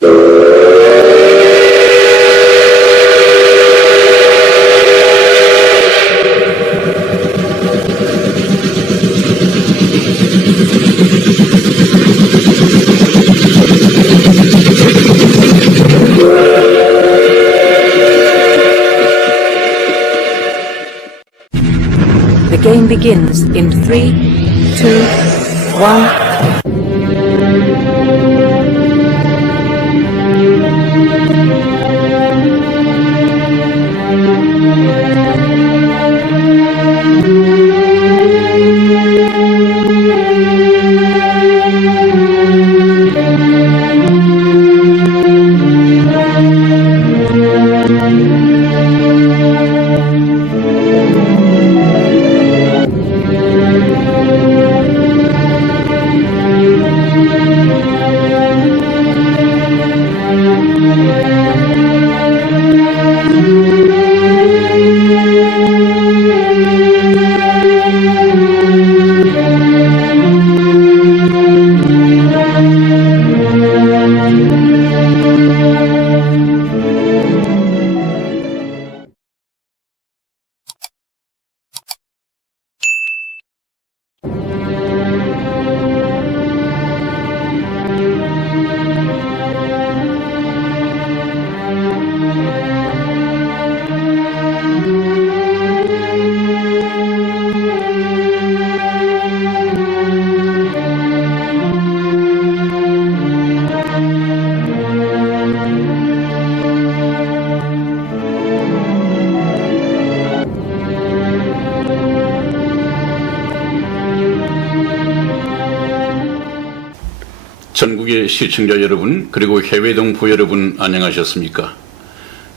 The game begins in 3, 2, 1. 전국의 시청자 여러분, 그리고 해외 동포 여러분, 안녕하셨습니까?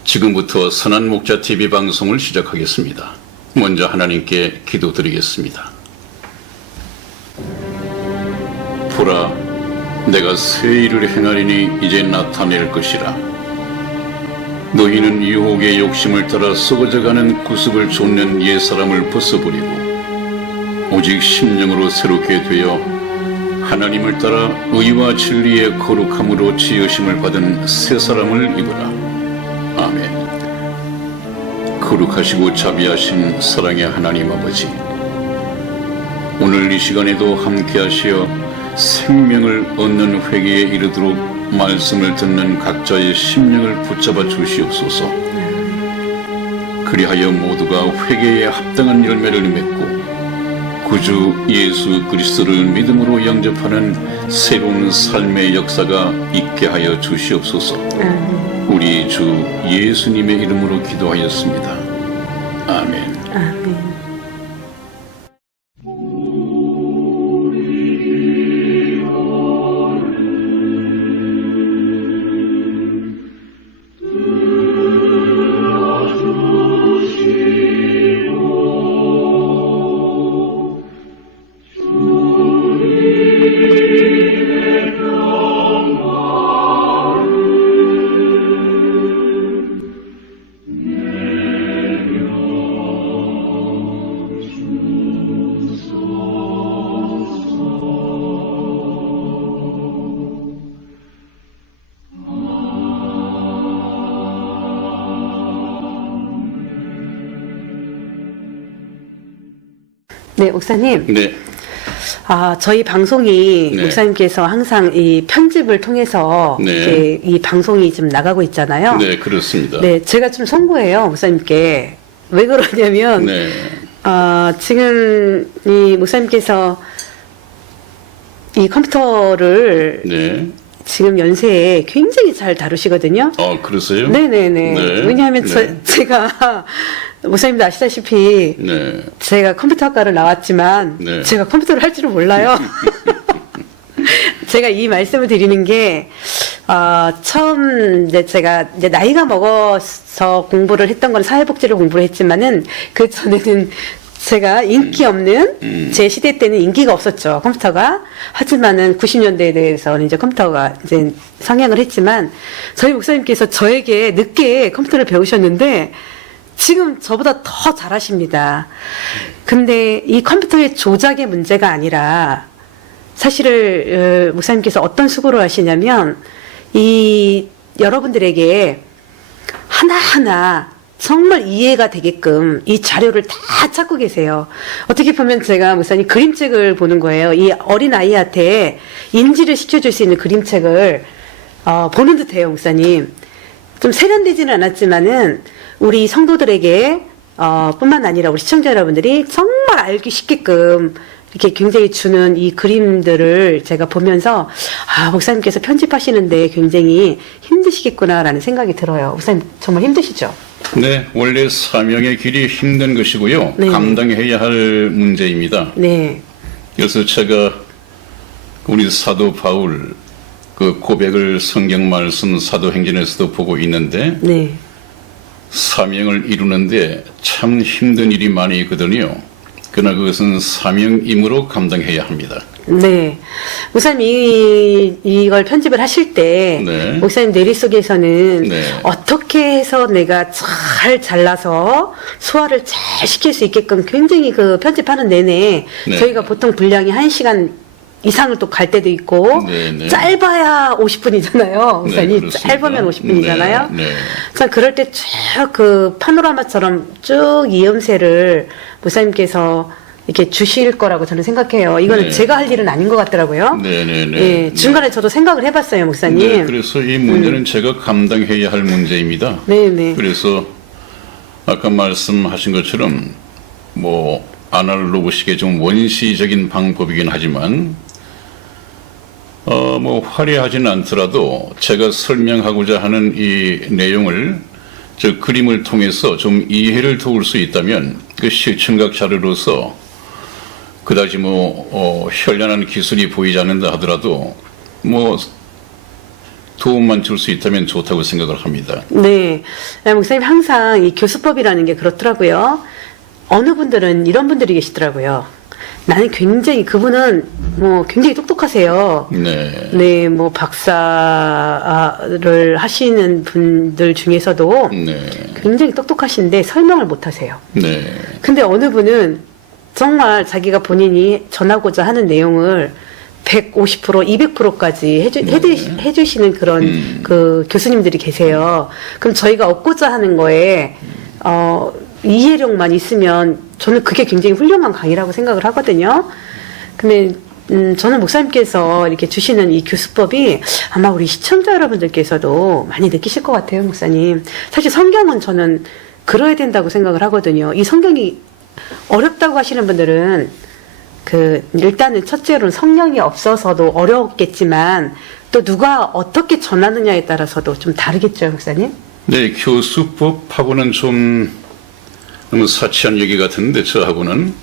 지금부터 선한 목자 TV 방송을 시작하겠습니다. 먼저 하나님께 기도드리겠습니다. 보라, 내가 새 일을 행하리니 이제 나타낼 것이라. 너희는 유혹의 욕심을 따라 썩어져가는 구습을 좇는 옛사람을 벗어버리고 오직 심령으로 새롭게 되어 하나님을 따라 의와 진리의 거룩함으로 지으심을 받은 새 사람을 입으라. 아멘. 거룩하시고 자비하신 사랑의 하나님 아버지, 오늘 이 시간에도 함께 하시어 생명을 얻는 회개에 이르도록 말씀을 듣는 각자의 심령을 붙잡아 주시옵소서. 그리하여 모두가 회개에 합당한 열매를 맺고 구주 예수 그리스도를 믿음으로 영접하는 새로운 삶의 역사가 있게 하여 주시옵소서. 우리 주 예수님의 이름으로 기도하였습니다. 아멘. 아멘. 네, 목사님. 네. 저희 방송이 네. 목사님께서 항상 이 편집을 통해서 네. 이렇게 이 방송이 좀 나가고 있잖아요. 네, 그렇습니다. 네, 제가 좀 송구해요, 목사님께. 왜 그러냐면, 네. 지금 이 목사님께서 이 컴퓨터를 네. 지금 연세에 굉장히 잘 다루시거든요. 그러세요? 네네네. 네. 왜냐하면 네. 제가 목사님도 아시다시피 네. 제가 컴퓨터학과를 나왔지만 네. 제가 컴퓨터를 할 줄은 몰라요. 제가 이 말씀을 드리는 게 처음 이제 제가 이제 나이가 먹어서 공부를 했던 건 사회복지를 공부를 했지만은 그 전에는 제가 인기 없는 제 시대 때는 인기가 없었죠, 컴퓨터가. 하지만은 90년대에 대해서는 이제 컴퓨터가 이제 성행을 했지만 저희 목사님께서 저에게 늦게 컴퓨터를 배우셨는데 지금 저보다 더 잘하십니다. 근데 이 컴퓨터의 조작의 문제가 아니라 사실을 목사님께서 어떤 수고를 하시냐면 이 여러분들에게 하나하나 정말 이해가 되게끔 이 자료를 다 찾고 계세요. 어떻게 보면 제가 목사님 그림책을 보는 거예요. 이 어린 아이한테 인지를 시켜줄 수 있는 그림책을 보는 듯해요, 목사님. 좀 세련되지는 않았지만은 우리 성도들에게 뿐만 아니라 우리 시청자 여러분들이 정말 알기 쉽게끔 이렇게 굉장히 주는 이 그림들을 제가 보면서 목사님께서 편집하시는데 굉장히 힘드시겠구나라는 생각이 들어요. 목사님 정말 힘드시죠? 네, 원래 사명의 길이 힘든 것이고요. 네. 감당해야 할 문제입니다. 네. 그래서 제가 우리 사도 바울 그 고백을 성경 말씀 사도행전에서도 보고 있는데 네. 사명을 이루는데 참 힘든 일이 많이 있거든요. 그러나 그것은 사명임으로 감당해야 합니다. 네. 목사님 이걸 편집을 하실 때 네. 목사님 뇌리 속에서는 네. 어떻게 해서 내가 잘 잘라서 소화를 잘 시킬 수 있게끔 굉장히 그 편집하는 내내 네. 저희가 보통 분량이 1시간 이상을 또 갈 때도 있고 네, 네. 짧아야 50분이잖아요. 목사님 그렇습니다. 짧으면 50분이잖아요. 네, 네. 참 그럴 때 쭉 그 파노라마처럼 쭉 이음새를 목사님께서 이렇게 주실 거라고 저는 생각해요. 이거는 네. 제가 할 일은 아닌 것 같더라고요. 네네네. 예, 중간에 저도 생각을 해봤어요, 목사님. 네, 그래서 이 문제는 제가 감당해야 할 문제입니다. 네네. 그래서 아까 말씀하신 것처럼 뭐 아날로그식의 좀 원시적인 방법이긴 하지만 뭐 화려하지는 않더라도 제가 설명하고자 하는 이 내용을 저 그림을 통해서 좀 이해를 도울 수 있다면 그 시청각 자료로서 그다지 현란한 기술이 보이지 않는다 하더라도 뭐 도움만 줄 수 있다면 좋다고 생각을 합니다. 네. 목사님 항상 이 교수법이라는 게 그렇더라고요. 어느 분들은 이런 분들이 계시더라고요. 나는 굉장히 그분은 뭐 굉장히 똑똑하세요. 네. 네, 뭐 박사를 하시는 분들 중에서도 네. 굉장히 똑똑하신데 설명을 못 하세요. 네. 근데 어느 분은 정말 자기가 본인이 전하고자 하는 내용을 150%, 200%까지 해주시는 그런 그 교수님들이 계세요. 그럼 저희가 얻고자 하는 거에 이해력만 있으면 저는 그게 굉장히 훌륭한 강의라고 생각을 하거든요. 근데 저는 목사님께서 이렇게 주시는 이 교수법이 아마 우리 시청자 여러분들께서도 많이 느끼실 것 같아요, 목사님. 사실 성경은 저는 그러야 된다고 생각을 하거든요. 이 성경이 어렵다고 하시는 분들은 일단은 첫째로는 성령이 없어서도 어려웠겠지만 또 누가 어떻게 전하느냐에 따라서도 좀 다르겠죠, 목사님? 네, 교수법하고는 좀 너무 사치한 얘기 같은데 저하고는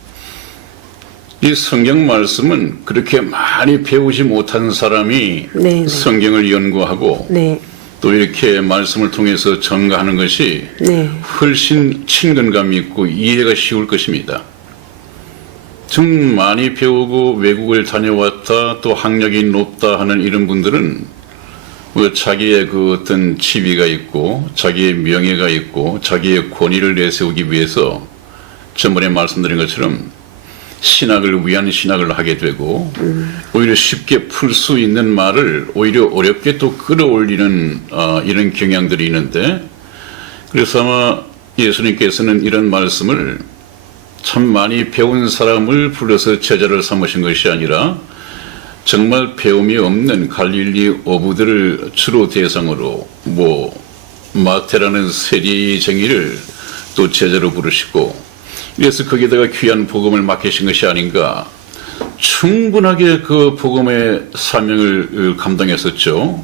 이 성경 말씀은 그렇게 많이 배우지 못한 사람이 네. 성경을 연구하고 네. 또 이렇게 말씀을 통해서 전가하는 것이 네. 훨씬 친근감이 있고 이해가 쉬울 것입니다. 좀 많이 배우고 외국을 다녀왔다 또 학력이 높다 하는 이런 분들은 뭐 자기의 그 어떤 지위가 있고 자기의 명예가 있고 자기의 권위를 내세우기 위해서 전번에 말씀드린 것처럼 신학을 위한 신학을 하게 되고 오히려 쉽게 풀 수 있는 말을 오히려 어렵게 또 끌어올리는 이런 경향들이 있는데 그래서 아마 예수님께서는 이런 말씀을 참 많이 배운 사람을 불러서 제자를 삼으신 것이 아니라 정말 배움이 없는 갈릴리 어부들을 주로 대상으로 마태라는 세리쟁이를 또 제자로 부르시고 그래서 거기에다가 귀한 복음을 맡기신 것이 아닌가. 충분하게 그 복음의 사명을 감당했었죠.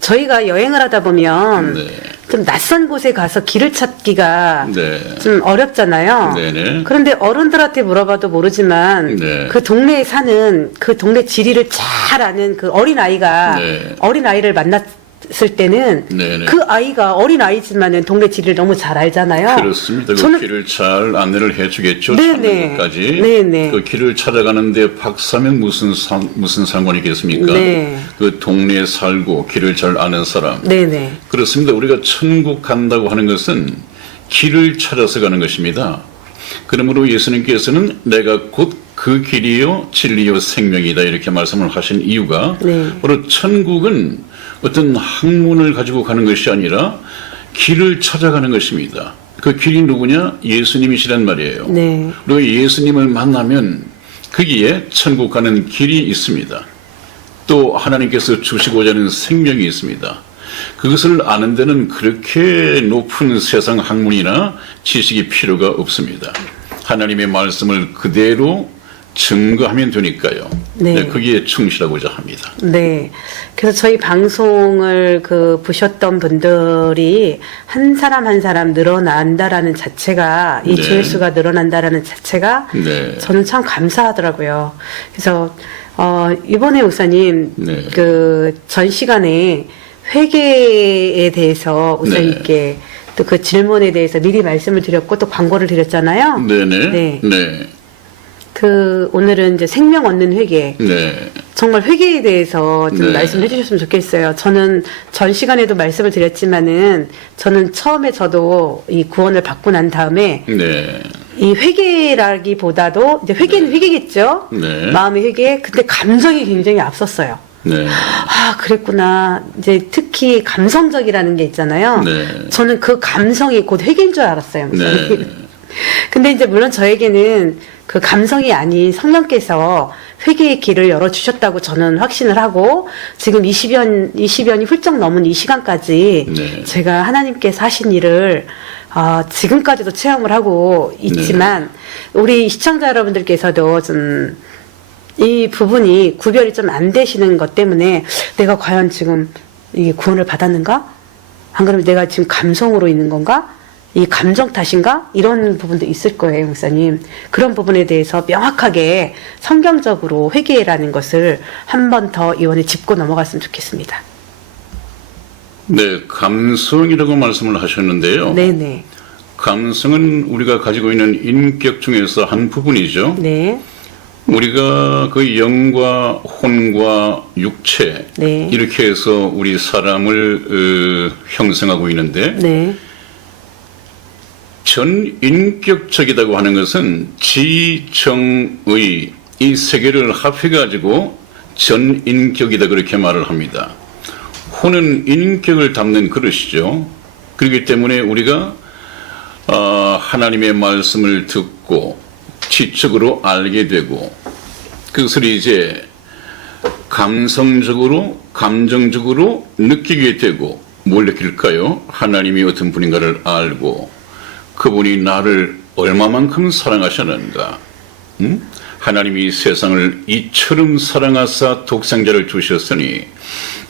저희가 여행을 하다 보면 네. 좀 낯선 곳에 가서 길을 찾기가 네. 좀 어렵잖아요. 네네. 그런데 어른들한테 물어봐도 모르지만 네. 그 동네에 사는 그 동네 지리를 잘 아는 그 어린아이가 네. 어린아이를 만났을 때는 네네. 그 아이가 어린아이지만은 동네 지리를 너무 잘 알잖아요. 그렇습니다. 그 길을 잘 안내를 해주겠죠. 네네. 찾는 것까지. 네네. 그 길을 찾아가는데 박사면 무슨 상관이겠습니까? 네. 그 동네에 살고 길을 잘 아는 사람. 네네. 그렇습니다. 우리가 천국 간다고 하는 것은 길을 찾아서 가는 것입니다. 그러므로 예수님께서는 내가 곧 그 길이요 진리요 생명이다 이렇게 말씀을 하신 이유가 네. 바로 천국은 어떤 학문을 가지고 가는 것이 아니라 길을 찾아가는 것입니다. 그 길이 누구냐? 예수님이시란 말이에요. 네. 그리고 예수님을 만나면 거기에 천국 가는 길이 있습니다. 또 하나님께서 주시고자 하는 생명이 있습니다. 그것을 아는 데는 그렇게 높은 세상 학문이나 지식이 필요가 없습니다. 하나님의 말씀을 그대로 증거하면 되니까요. 네. 거기에 충실하고자 합니다. 네. 그래서 저희 방송을 보셨던 분들이 한 사람 한 사람 늘어난다라는 자체가, 이 네. 조회수가 늘어난다라는 자체가 네. 저는 참 감사하더라고요. 그래서, 이번에 목사님, 네. 전 시간에 회개에 대해서 목사님께 또 그 질문에 대해서 미리 말씀을 드렸고 또 광고를 드렸잖아요. 네네. 네. 네. 오늘은 이제 생명 얻는 회개. 네. 정말 회개에 대해서 좀 네. 말씀해 주셨으면 좋겠어요. 저는 전 시간에도 말씀을 드렸지만은 저는 처음에 저도 이 구원을 받고 난 다음에 네. 이 회개라기보다도 이제 회개는 회개겠죠. 네. 마음의 회개. 근데 감정이 굉장히 앞섰어요. 네. 아, 그랬구나. 이제 특히 감성적이라는 게 있잖아요. 네. 저는 그 감성이 곧 회개인 줄 알았어요. 목사님. 네. 근데 이제 물론 저에게는 그 감성이 아닌 성령께서 회개의 길을 열어주셨다고 저는 확신을 하고 지금 20년이 훌쩍 넘은 이 시간까지 네. 제가 하나님께서 하신 일을 지금까지도 체험을 하고 있지만 우리 시청자 여러분들께서도 좀 이 부분이 구별이 좀 안 되시는 것 때문에 내가 과연 지금 이 구원을 받았는가? 안 그러면 내가 지금 감성으로 있는 건가? 이 감정 탓인가? 이런 부분도 있을 거예요, 목사님. 그런 부분에 대해서 명확하게 성경적으로 회개라는 것을 한 번 더 이번에 짚고 넘어갔으면 좋겠습니다. 네, 감성이라고 말씀을 하셨는데요. 네네. 감성은 우리가 가지고 있는 인격 중에서 한 부분이죠. 네. 우리가 그 영과 혼과 육체 네. 이렇게 해서 우리 사람을 형성하고 있는데 네. 전인격적이라고 하는 것은 지정의 이 세 개를 합해가지고 전인격이다 그렇게 말을 합니다. 혼은 인격을 담는 그릇이죠. 그렇기 때문에 우리가 하나님의 말씀을 듣고 지적으로 알게 되고 그것을 이제 감성적으로 감정적으로 느끼게 되고 뭘 느낄까요? 하나님이 어떤 분인가를 알고 그분이 나를 얼마만큼 사랑하셨는가. 하나님이 세상을 이처럼 사랑하사 독생자를 주셨으니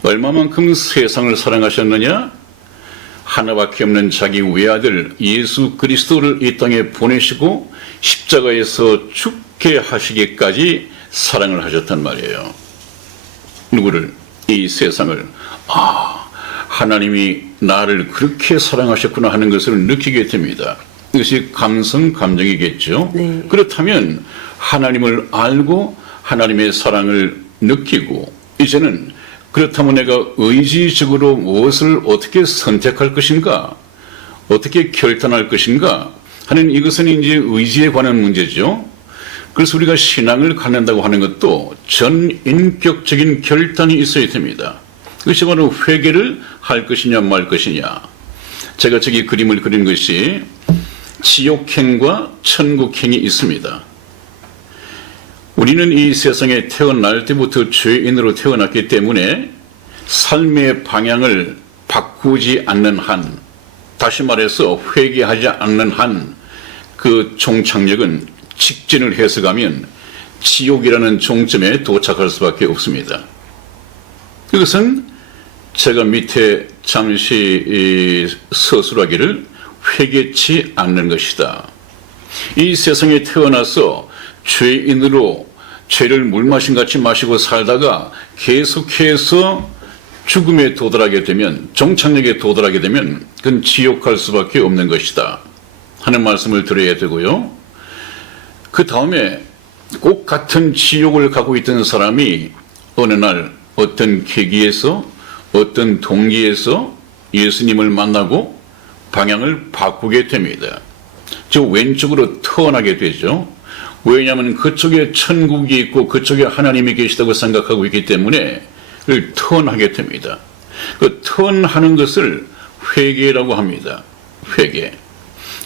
얼마만큼 세상을 사랑하셨느냐? 하나밖에 없는 자기 외아들 예수 그리스도를 이 땅에 보내시고 십자가에서 죽게 하시기까지 사랑을 하셨단 말이에요. 누구를? 이 세상을. 하나님이 나를 그렇게 사랑하셨구나 하는 것을 느끼게 됩니다. 이것이 감정이겠죠. 네. 그렇다면 하나님을 알고 하나님의 사랑을 느끼고 이제는 그렇다면 내가 의지적으로 무엇을 어떻게 선택할 것인가, 어떻게 결단할 것인가 하는 이것은 이제 의지에 관한 문제죠. 그래서 우리가 신앙을 갖는다고 하는 것도 전인격적인 결단이 있어야 됩니다. 그것이 바로 회개를 할 것이냐 말 것이냐. 제가 저기 그림을 그린 것이 지옥행과 천국행이 있습니다. 우리는 이 세상에 태어날 때부터 죄인으로 태어났기 때문에 삶의 방향을 바꾸지 않는 한, 다시 말해서 회개하지 않는 한 그 종착역은 직진을 해서 가면 지옥이라는 종점에 도착할 수밖에 없습니다. 그것은 제가 밑에 잠시 서술하기를 회개치 않는 것이다. 이 세상에 태어나서 죄인으로 죄를 물마신같이 마시고 살다가 계속해서 죽음에 도달하게 되면, 종착역에 도달하게 되면 그건 지옥 갈 수밖에 없는 것이다 하는 말씀을 드려야 되고요. 그 다음에 꼭 같은 지옥을 가고 있던 사람이 어느 날 어떤 계기에서 어떤 동기에서 예수님을 만나고 방향을 바꾸게 됩니다. 저 왼쪽으로 턴하게 되죠. 왜냐하면 그쪽에 천국이 있고 그쪽에 하나님이 계시다고 생각하고 있기 때문에 턴하게 됩니다. 그 턴하는 것을 회개라고 합니다. 회개.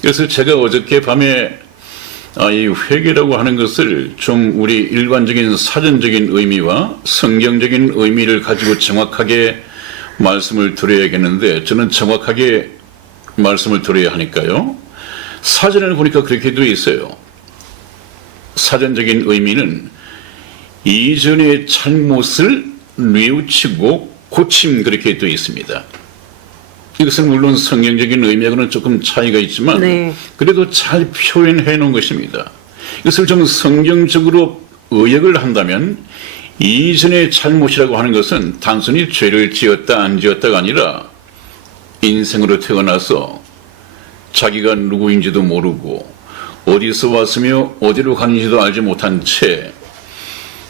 그래서 제가 어저께 밤에 이 회개라고 하는 것을 좀 우리 일반적인 사전적인 의미와 성경적인 의미를 가지고 정확하게 말씀을 드려야겠는데, 저는 정확하게 말씀을 드려야 하니까요. 사전을 보니까 그렇게 되어 있어요. 사전적인 의미는 이전의 잘못을 뉘우치고 고침, 그렇게 되어 있습니다. 이것은 물론 성경적인 의미하고는 조금 차이가 있지만 네. 그래도 잘 표현해 놓은 것입니다. 이것을 좀 성경적으로 의역을 한다면 이전의 잘못이라고 하는 것은 단순히 죄를 지었다 안 지었다가 아니라 인생으로 태어나서 자기가 누구인지도 모르고 어디서 왔으며 어디로 가는지도 알지 못한 채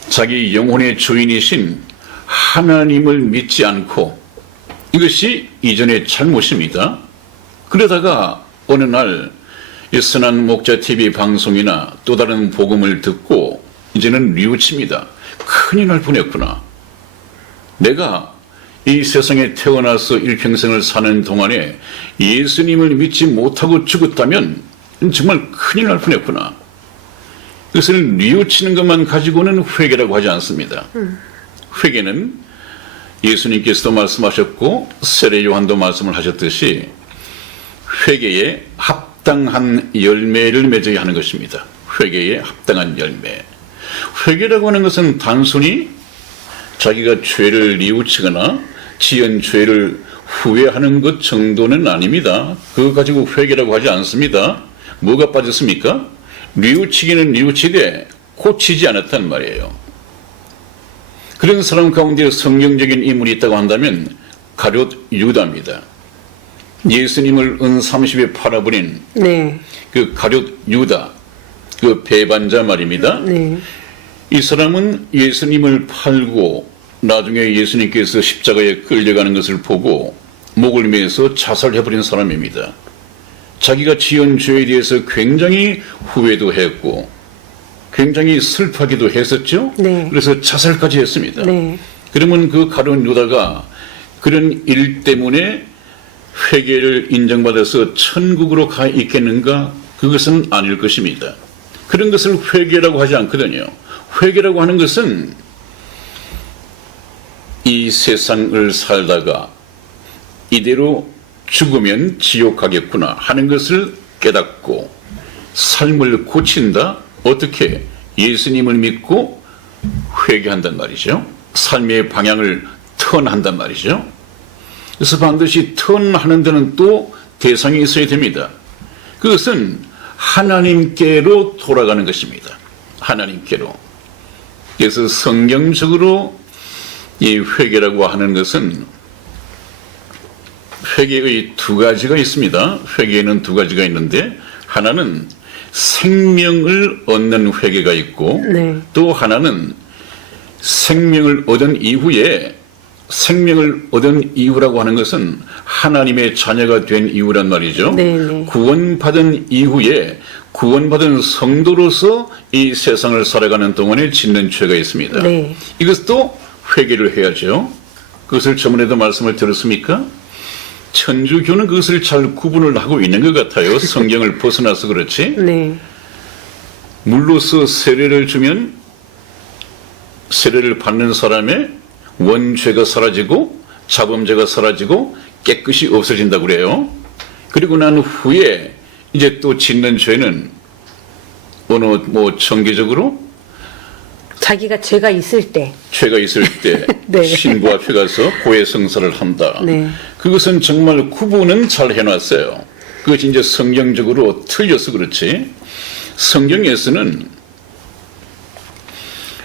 자기 영혼의 주인이신 하나님을 믿지 않고, 이것이 이전의 잘못입니다. 그러다가 어느 날 이 선한 목자 TV 방송이나 또 다른 복음을 듣고 이제는 뉘우칩니다. 큰일 날 뻔했구나. 내가 이 세상에 태어나서 일평생을 사는 동안에 예수님을 믿지 못하고 죽었다면 정말 큰일 날 뻔했구나. 그것을 뉘우치는 것만 가지고는 회개라고 하지 않습니다. 회개는 예수님께서도 말씀하셨고 세례 요한도 말씀을 하셨듯이 회개에 합당한 열매를 맺어야 하는 것입니다. 회개에 합당한 열매. 회개라고 하는 것은 단순히 자기가 죄를 뉘우치거나 지은 죄를 후회하는 것 정도는 아닙니다. 그거 가지고 회개라고 하지 않습니다. 뭐가 빠졌습니까? 뉘우치기는 뉘우치되 고치지 않았단 말이에요. 그런 사람 가운데 성경적인 인물이 있다고 한다면 가룟 유다입니다. 예수님을 은 30에 팔아버린 네. 그 가룟 유다, 그 배반자 말입니다. 네. 이 사람은 예수님을 팔고 나중에 예수님께서 십자가에 끌려가는 것을 보고 목을 매서 자살해버린 사람입니다. 자기가 지은 죄에 대해서 굉장히 후회도 했고 굉장히 슬퍼하기도 했었죠. 네. 그래서 자살까지 했습니다. 네. 그러면 그 가룟 유다가 그런 일 때문에 회개를 인정받아서 천국으로 가 있겠는가? 그것은 아닐 것입니다. 그런 것을 회개라고 하지 않거든요. 회개라고 하는 것은 이 세상을 살다가 이대로 죽으면 지옥 가겠구나 하는 것을 깨닫고 삶을 고친다. 어떻게? 예수님을 믿고 회개한단 말이죠. 삶의 방향을 턴한단 말이죠. 그래서 반드시 턴하는 데는 또 대상이 있어야 됩니다. 그것은 하나님께로 돌아가는 것입니다. 하나님께로. 그래서 성경적으로 이 회개라고 하는 것은 회개의 두 가지가 있습니다. 회개에는 두 가지가 있는데 하나는 생명을 얻는 회개가 있고 네. 또 하나는 생명을 얻은 이후에 생명을 얻은 이후라고 하는 것은 하나님의 자녀가 된 이후란 말이죠. 네네. 구원받은 이후에 구원받은 성도로서 이 세상을 살아가는 동안에 짓는 죄가 있습니다. 네. 이것도 회개를 해야죠. 그것을 저번에도 말씀을 들었습니까? 천주교는 그것을 잘 구분을 하고 있는 것 같아요. 성경을 벗어나서 그렇지. 네. 물로서 세례를 주면 세례를 받는 사람의 원죄가 사라지고 자범죄가 사라지고 깨끗이 없어진다고 그래요. 그리고 난 후에 이제 또 짓는 죄는 어느 정기적으로 자기가 죄가 있을 때. 죄가 있을 때 네. 신부 앞에 가서 고해성사를 한다. 네. 그것은 정말 구분은 잘 해놨어요. 그것이 이제 성경적으로 틀려서 그렇지. 성경에서는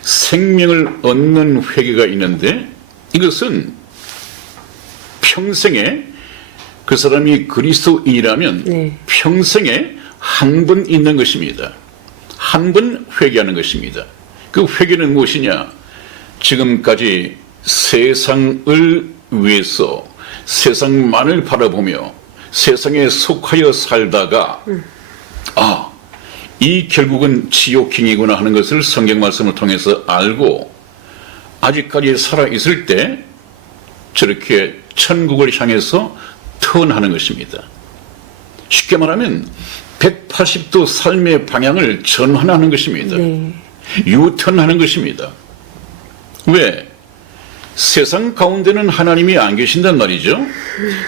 생명을 얻는 회개가 있는데 이것은 평생에 그 사람이 그리스도인이라면 네. 평생에 한 번 있는 것입니다. 한 번 회개하는 것입니다. 그 회개는 무엇이냐? 지금까지 세상을 위해서 세상만을 바라보며 세상에 속하여 살다가 이 결국은 지옥행이구나 하는 것을 성경 말씀을 통해서 알고 아직까지 살아있을 때 저렇게 천국을 향해서 턴하는 것입니다. 쉽게 말하면 180도 삶의 방향을 전환하는 것입니다. 네. 유턴하는 것입니다. 왜? 세상 가운데는 하나님이 안 계신단 말이죠.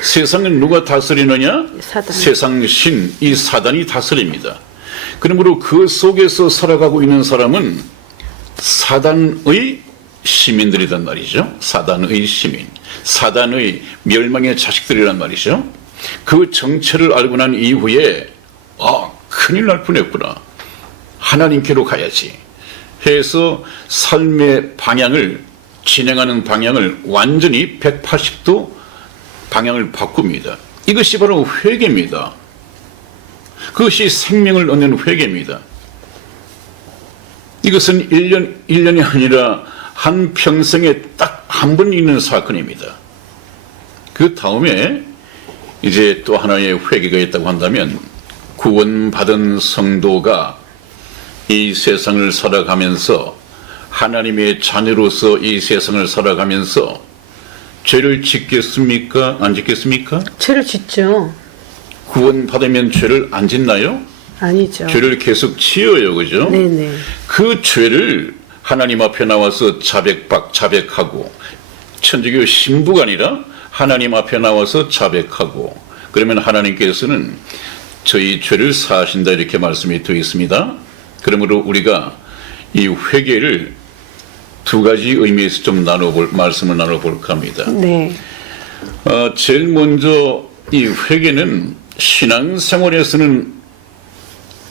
세상은 누가 다스리느냐? 사단. 세상 신, 이 사단이 다스립니다. 그러므로 그 속에서 살아가고 있는 사람은 사단의 시민들이란 말이죠. 사단의 시민, 사단의 멸망의 자식들이란 말이죠. 그 정체를 알고 난 이후에 큰일 날 뻔했구나. 하나님께로 가야지 해서 삶의 방향을 진행하는 방향을 완전히 180도 방향을 바꿉니다. 이것이 바로 회개입니다. 그것이 생명을 얻는 회개입니다. 이것은 1년이 아니라 한 평생에 딱 한 번 있는 사건입니다. 그 다음에 이제 또 하나의 회개가 있다고 한다면 구원받은 성도가 이 세상을 살아가면서 하나님의 자녀로서 이 세상을 살아가면서 죄를 짓겠습니까? 안 짓겠습니까? 죄를 짓죠. 구원받으면 죄를 안 짓나요? 아니죠. 죄를 계속 지어요, 그죠? 네네. 그 죄를 하나님 앞에 나와서 자백하고 천주교 신부가 아니라 하나님 앞에 나와서 자백하고 그러면 하나님께서는 저희 죄를 사하신다 이렇게 말씀이 되어 있습니다. 그러므로 우리가 이 회개를 두 가지 의미에서 좀 말씀을 나눠볼까 합니다. 네. 제일 먼저 이 회개는 신앙생활에서는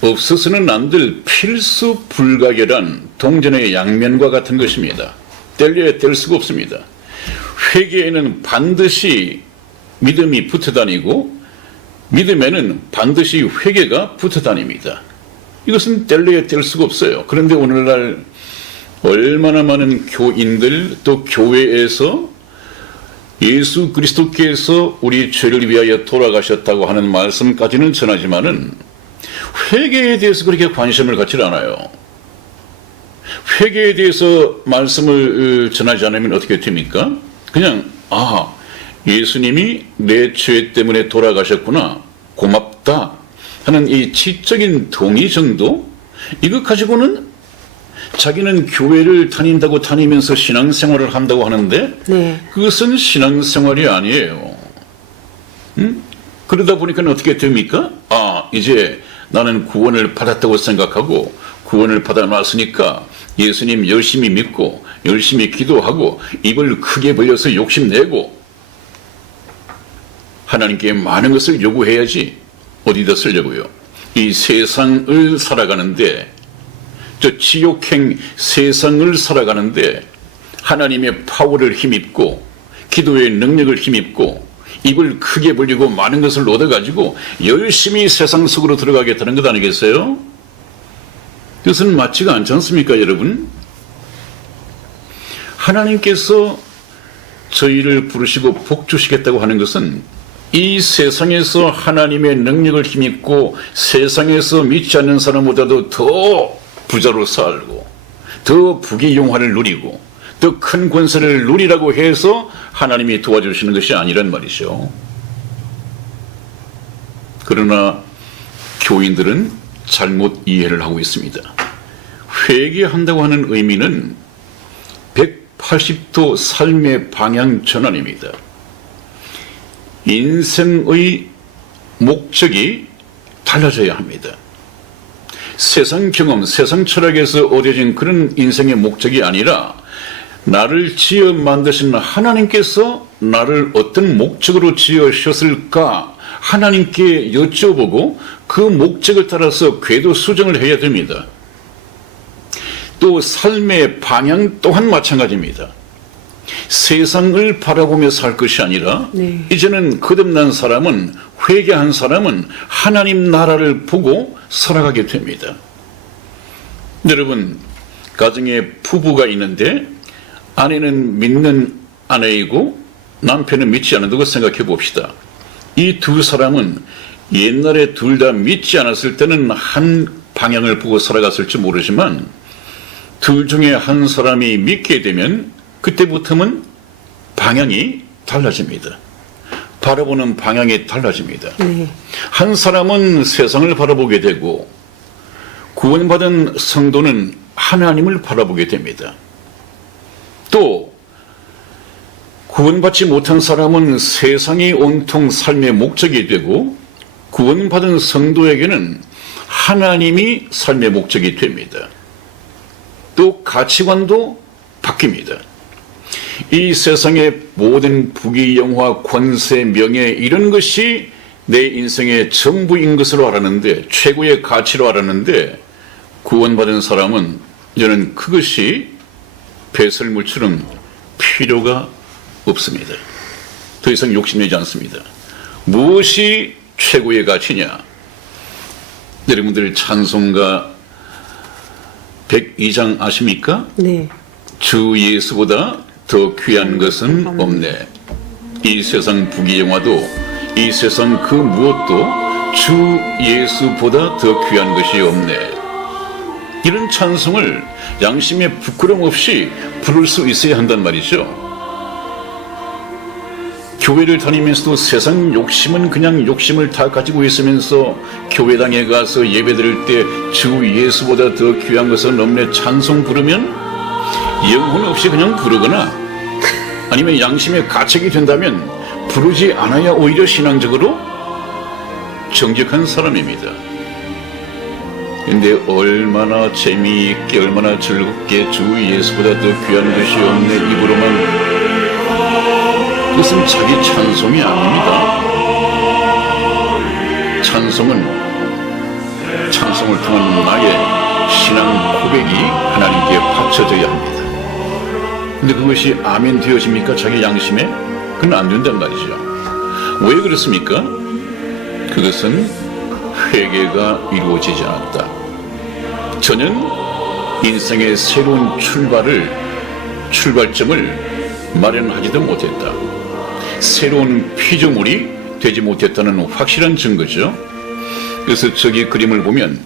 없어서는 안 될 필수 불가결한 동전의 양면과 같은 것입니다. 뗄려야 뗄 수가 없습니다. 회개에는 반드시 믿음이 붙어 다니고 믿음에는 반드시 회개가 붙어 다닙니다. 이것은 뗄려야 뗄 수가 없어요. 그런데 오늘날 얼마나 많은 교인들 또 교회에서 예수 그리스도께서 우리 죄를 위하여 돌아가셨다고 하는 말씀까지는 전하지만은 회개에 대해서 그렇게 관심을 갖지 않아요. 회개에 대해서 말씀을 전하지 않으면 어떻게 됩니까? 그냥 예수님이 내 죄 때문에 돌아가셨구나 고맙다 하는 이 지적인 동의 정도 이것 가지고는 자기는 교회를 다닌다고 다니면서 신앙생활을 한다고 하는데 네. 그것은 신앙생활이 아니에요. 그러다 보니까 어떻게 됩니까? 이제 나는 구원을 받았다고 생각하고 구원을 받아놨으니까 예수님 열심히 믿고 열심히 기도하고 입을 크게 벌려서 욕심내고 하나님께 많은 것을 요구해야지 어디다 쓰려고요. 이 세상을 살아가는데 저 지옥행 세상을 살아가는데 하나님의 파워를 힘입고 기도의 능력을 힘입고 입을 크게 벌리고 많은 것을 얻어가지고 열심히 세상 속으로 들어가겠다는 것 아니겠어요? 그것은 맞지가 않지 않습니까, 여러분? 하나님께서 저희를 부르시고 복 주시겠다고 하는 것은 이 세상에서 하나님의 능력을 힘입고 세상에서 믿지 않는 사람보다도 더 부자로 살고 더 부귀영화를 누리고 더 큰 권세를 누리라고 해서 하나님이 도와주시는 것이 아니란 말이죠. 그러나 교인들은 잘못 이해를 하고 있습니다. 회개한다고 하는 의미는 180도 삶의 방향 전환입니다. 인생의 목적이 달라져야 합니다. 세상 경험, 세상 철학에서 얻어진 그런 인생의 목적이 아니라 나를 지어 만드신 하나님께서 나를 어떤 목적으로 지으셨을까 하나님께 여쭤보고 그 목적을 따라서 궤도 수정을 해야 됩니다. 또 삶의 방향 또한 마찬가지입니다. 세상을 바라보며 살 것이 아니라 네. 이제는 거듭난 사람은 회개한 사람은 하나님 나라를 보고 살아가게 됩니다. 여러분 가정에 부부가 있는데 아내는 믿는 아내이고 남편은 믿지 않는다고 생각해 봅시다. 이 두 사람은 옛날에 둘 다 믿지 않았을 때는 한 방향을 보고 살아갔을지 모르지만 둘 중에 한 사람이 믿게 되면 그때부터는 방향이 달라집니다. 바라보는 방향이 달라집니다. 네. 한 사람은 세상을 바라보게 되고 구원받은 성도는 하나님을 바라보게 됩니다. 또 구원받지 못한 사람은 세상이 온통 삶의 목적이 되고 구원받은 성도에게는 하나님이 삶의 목적이 됩니다. 또 가치관도 바뀝니다. 이 세상의 모든 부귀영화, 권세, 명예 이런 것이 내 인생의 전부인 것으로 알았는데, 최고의 가치로 알았는데, 구원받은 사람은 이제는 그것이 배설물처럼 필요가 없습니다. 더 이상 욕심내지 않습니다. 무엇이 최고의 가치냐? 여러분들 찬송가 102장 아십니까? 네. 주 예수보다 더 귀한 것은 없네. 이 세상 부귀영화도 이 세상 그 무엇도 주 예수보다 더 귀한 것이 없네. 이런 찬송을 양심에 부끄럼 없이 부를 수 있어야 한단 말이죠. 교회를 다니면서도 세상 욕심은 그냥 욕심을 다 가지고 있으면서 교회당에 가서 예배 드릴 때 주 예수보다 더 귀한 것은 없네 찬송 부르면 영혼 없이 그냥 부르거나 아니면 양심에 가책이 된다면 부르지 않아야 오히려 신앙적으로 정직한 사람입니다. 근데 얼마나 재미있게 얼마나 즐겁게 주 예수보다 더 귀한 것이 없네 입으로만, 그것은 자기 찬송이 아닙니다. 찬송을 통한 나의 신앙 고백이 하나님께 바쳐져야 합니다. 근데 그것이 아멘 되어집니까? 자기 양심에? 그건 안 된단 말이죠. 왜 그렇습니까? 그것은 회개가 이루어지지 않았다. 저는 인생의 새로운 출발점을 마련하지도 못했다. 새로운 피조물이 되지 못했다는 확실한 증거죠. 그래서 저기 그림을 보면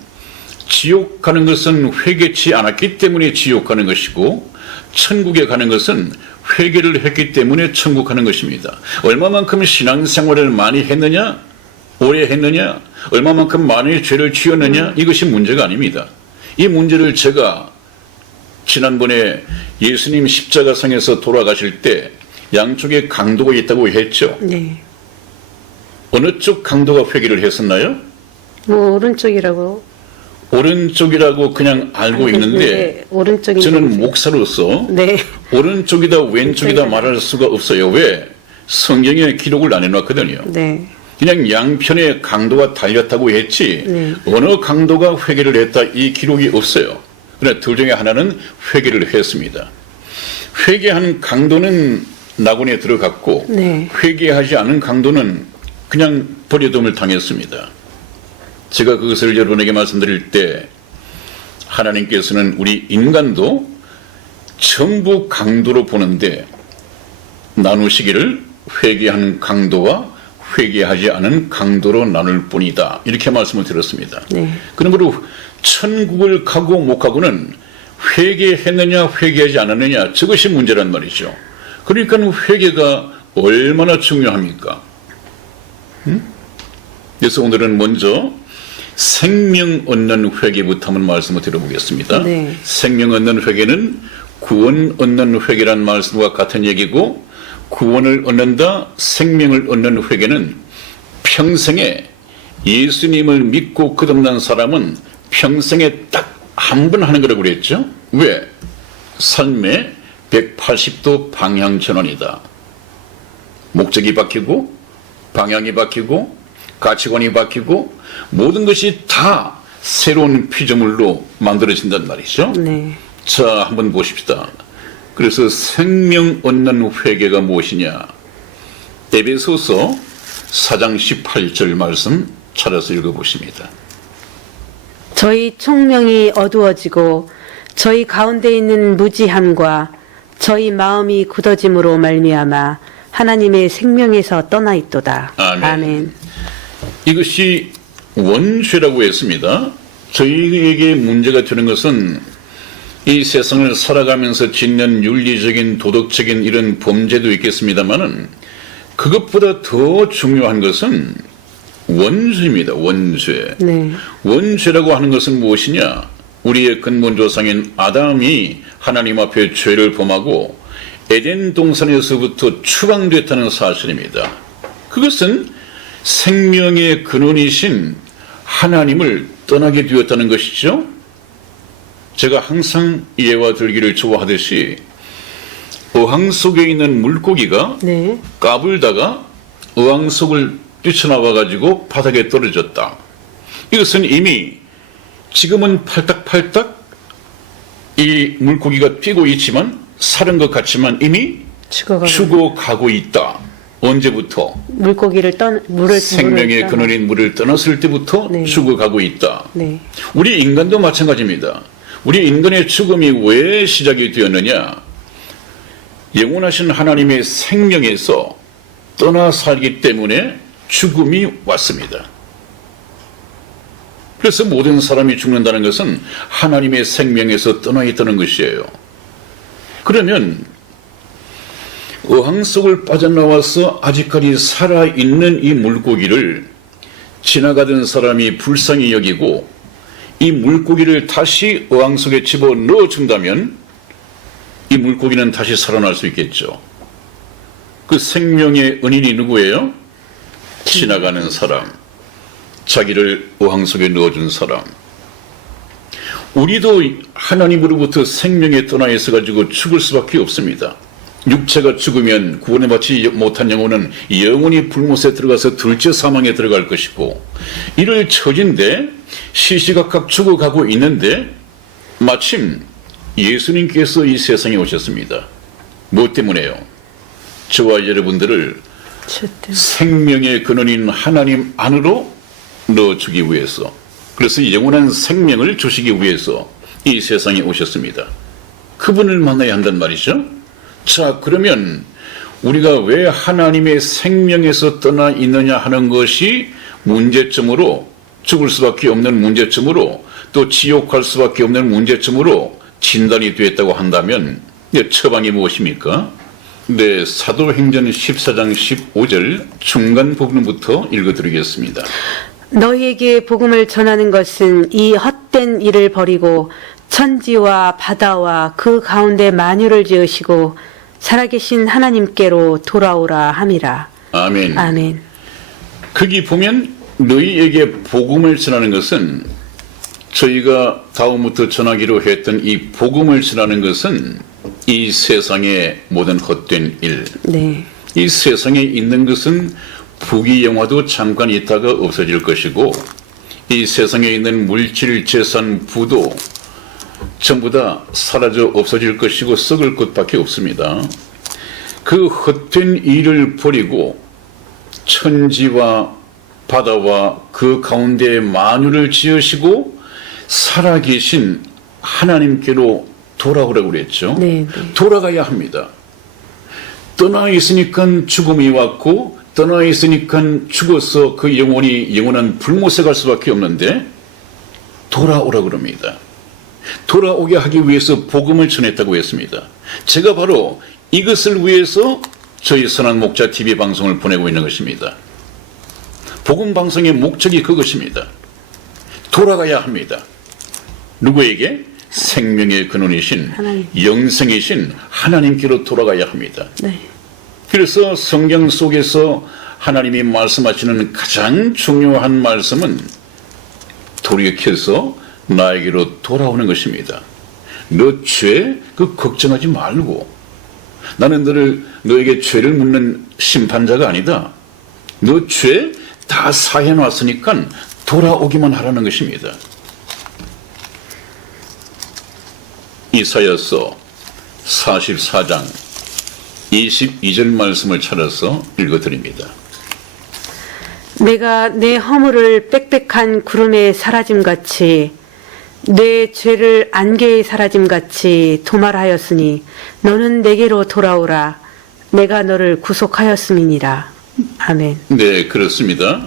지옥 가는 것은 회개치 않았기 때문에 지옥 가는 것이고 천국에 가는 것은 회개를 했기 때문에 천국 가는 것입니다. 얼마만큼 신앙생활을 많이 했느냐, 오래 했느냐, 얼마만큼 많이 죄를 지었느냐, 이것이 문제가 아닙니다. 이 문제를 제가 지난번에 예수님 십자가상에서 돌아가실 때 양쪽에 강도가 있다고 했죠. 네. 어느 쪽 강도가 회개를 했었나요? 뭐 오른쪽이라고 그냥 알고 있는데 네, 오른쪽인 저는 목사로서 네. 오른쪽이다 왼쪽이다 말할 수가 없어요. 왜? 성경에 기록을 안 해놨거든요. 네. 그냥 양편에 강도가 달렸다고 했지 네. 어느 강도가 회개를 했다 이 기록이 없어요. 그러나 둘 중에 하나는 회개를 했습니다. 회개한 강도는 낙원에 들어갔고 네. 회개하지 않은 강도는 그냥 버려둠을 당했습니다. 제가 그것을 여러분에게 말씀드릴 때 하나님께서는 우리 인간도 전부 강도로 보는데 나누시기를 회개한 강도와 회개하지 않은 강도로 나눌 뿐이다. 이렇게 말씀을 드렸습니다. 네. 그러므로 천국을 가고 못 가고는 회개했느냐 회개하지 않았느냐 저것이 문제란 말이죠. 그러니까 회개가 얼마나 중요합니까? 그래서 오늘은 먼저 생명 얻는 회개부터 한번 말씀을 드려보겠습니다. 네. 생명 얻는 회개는 구원 얻는 회개란 말씀과 같은 얘기고 구원을 얻는다, 생명을 얻는 회개는 평생에 예수님을 믿고 거듭난 사람은 평생에 딱 한 번 하는 거라고 그랬죠. 왜? 삶의 180도 방향 전환이다. 목적이 바뀌고 방향이 바뀌고 가치관이 바뀌고 모든 것이 다 새로운 피조물로 만들어진단 말이죠. 네. 자, 한번 보십시다. 그래서 생명 얻는 회개가 무엇이냐? 에베소서 4장 18절 말씀 찾아서 읽어보십니다. 저희 총명이 어두워지고 저희 가운데 있는 무지함과 저희 마음이 굳어짐으로 말미암아 하나님의 생명에서 떠나 있도다. 아멘. 아멘. 이것이 원죄라고 했습니다. 저희에게 문제가 되는 것은 이 세상을 살아가면서 짓는 윤리적인 도덕적인 이런 범죄도 있겠습니다만은 그것보다 더 중요한 것은 원죄입니다. 원죄. 네. 원죄라고 하는 것은 무엇이냐? 우리의 근본 조상인 아담이 하나님 앞에 죄를 범하고 에덴 동산에서부터 추방됐다는 사실입니다. 그것은 생명의 근원이신 하나님을 떠나게 되었다는 것이죠. 제가 항상 예와 들기를 좋아하듯이 어항 속에 있는 물고기가 네. 까불다가 어항 속을 뛰쳐나와 가지고 바닥에 떨어졌다. 이것은 이미 지금은 팔딱팔딱 이 물고기가 뛰고 있지만 사는 것 같지만 이미 죽어가고 있다. 언제부터? 물을 생명의 근원인 물을 떠났을 때부터 네. 죽어가고 있다. 네. 우리 인간도 마찬가지입니다. 우리 인간의 죽음이 왜 시작이 되었느냐? 영원하신 하나님의 생명에서 떠나 살기 때문에 죽음이 왔습니다. 그래서 모든 사람이 죽는다는 것은 하나님의 생명에서 떠나 있다는 것이에요. 그러면 어항 속을 빠져나와서 아직까지 살아있는 이 물고기를 지나가던 사람이 불쌍히 여기고 이 물고기를 다시 어항 속에 집어넣어 준다면 이 물고기는 다시 살아날 수 있겠죠. 그 생명의 은인이 누구예요? 지나가는 사람, 자기를 어항 속에 넣어준 사람. 우리도 하나님으로부터 생명에 떠나 있어가지고 죽을 수밖에 없습니다. 육체가 죽으면 구원을 받지 못한 영혼은 영원히 불못에 들어가서 둘째 사망에 들어갈 것이고, 이를 처진데 시시각각 죽어가고 있는데 마침 예수님께서 이 세상에 오셨습니다. 무엇 때문에요? 저와 여러분들을 생명의 근원인 하나님 안으로 넣어주기 위해서, 그래서 영원한 생명을 주시기 위해서 이 세상에 오셨습니다. 그분을 만나야 한단 말이죠. 자, 그러면 우리가 왜 하나님의 생명에서 떠나 있느냐 하는 것이 문제점으로, 죽을 수밖에 없는 문제점으로, 또 지옥할 수밖에 없는 문제점으로 진단이 되었다고 한다면 처방이 무엇입니까? 네, 사도행전 14장 15절 중간 부분부터 읽어드리겠습니다. 너희에게 복음을 전하는 것은 이 헛된 일을 버리고 천지와 바다와 그 가운데 만유를 지으시고 살아계신 하나님께로 돌아오라 함이라. 아멘. 아멘. 거기 보면 너희에게 복음을 전하는 것은, 저희가 다음부터 전하기로 했던 이 복음을 전하는 것은 이 세상의 모든 헛된 일, 네. 이 세상에 있는 것은 부귀영화도 잠깐 있다가 없어질 것이고, 이 세상에 있는 물질, 재산, 부도 전부 다 사라져 없어질 것이고 썩을 것밖에 없습니다. 그 헛된 일을 버리고 천지와 바다와 그 가운데 만유를 지으시고 살아계신 하나님께로 돌아오라고 그랬죠. 네, 네. 돌아가야 합니다. 떠나 있으니까 죽음이 왔고, 떠나 있으니까 죽어서 그 영혼이 영원한 불못에 갈 수밖에 없는데 돌아오라 그럽니다. 돌아오게 하기 위해서 복음을 전했다고 했습니다. 제가 바로 이것을 위해서 저희 선한 목자 TV 방송을 보내고 있는 것입니다. 복음 방송의 목적이 그것입니다. 돌아가야 합니다. 누구에게? 생명의 근원이신 하나님. 영생이신 하나님께로 돌아가야 합니다. 네. 그래서 성경 속에서 하나님이 말씀하시는 가장 중요한 말씀은 돌이켜서 나에게로 돌아오는 것입니다. 너 죄 그 걱정하지 말고, 나는 너에게 죄를 묻는 심판자가 아니다. 너 죄 다 사해놨으니까 돌아오기만 하라는 것입니다. 이사야서 44장 22절 말씀을 찾아서 읽어드립니다. 내가 내 허물을 빽빽한 구름에 사라짐같이 내 죄를 안개에 사라짐같이 도말하였으니 너는 내게로 돌아오라. 내가 너를 구속하였음이니라. 아멘. 네, 그렇습니다.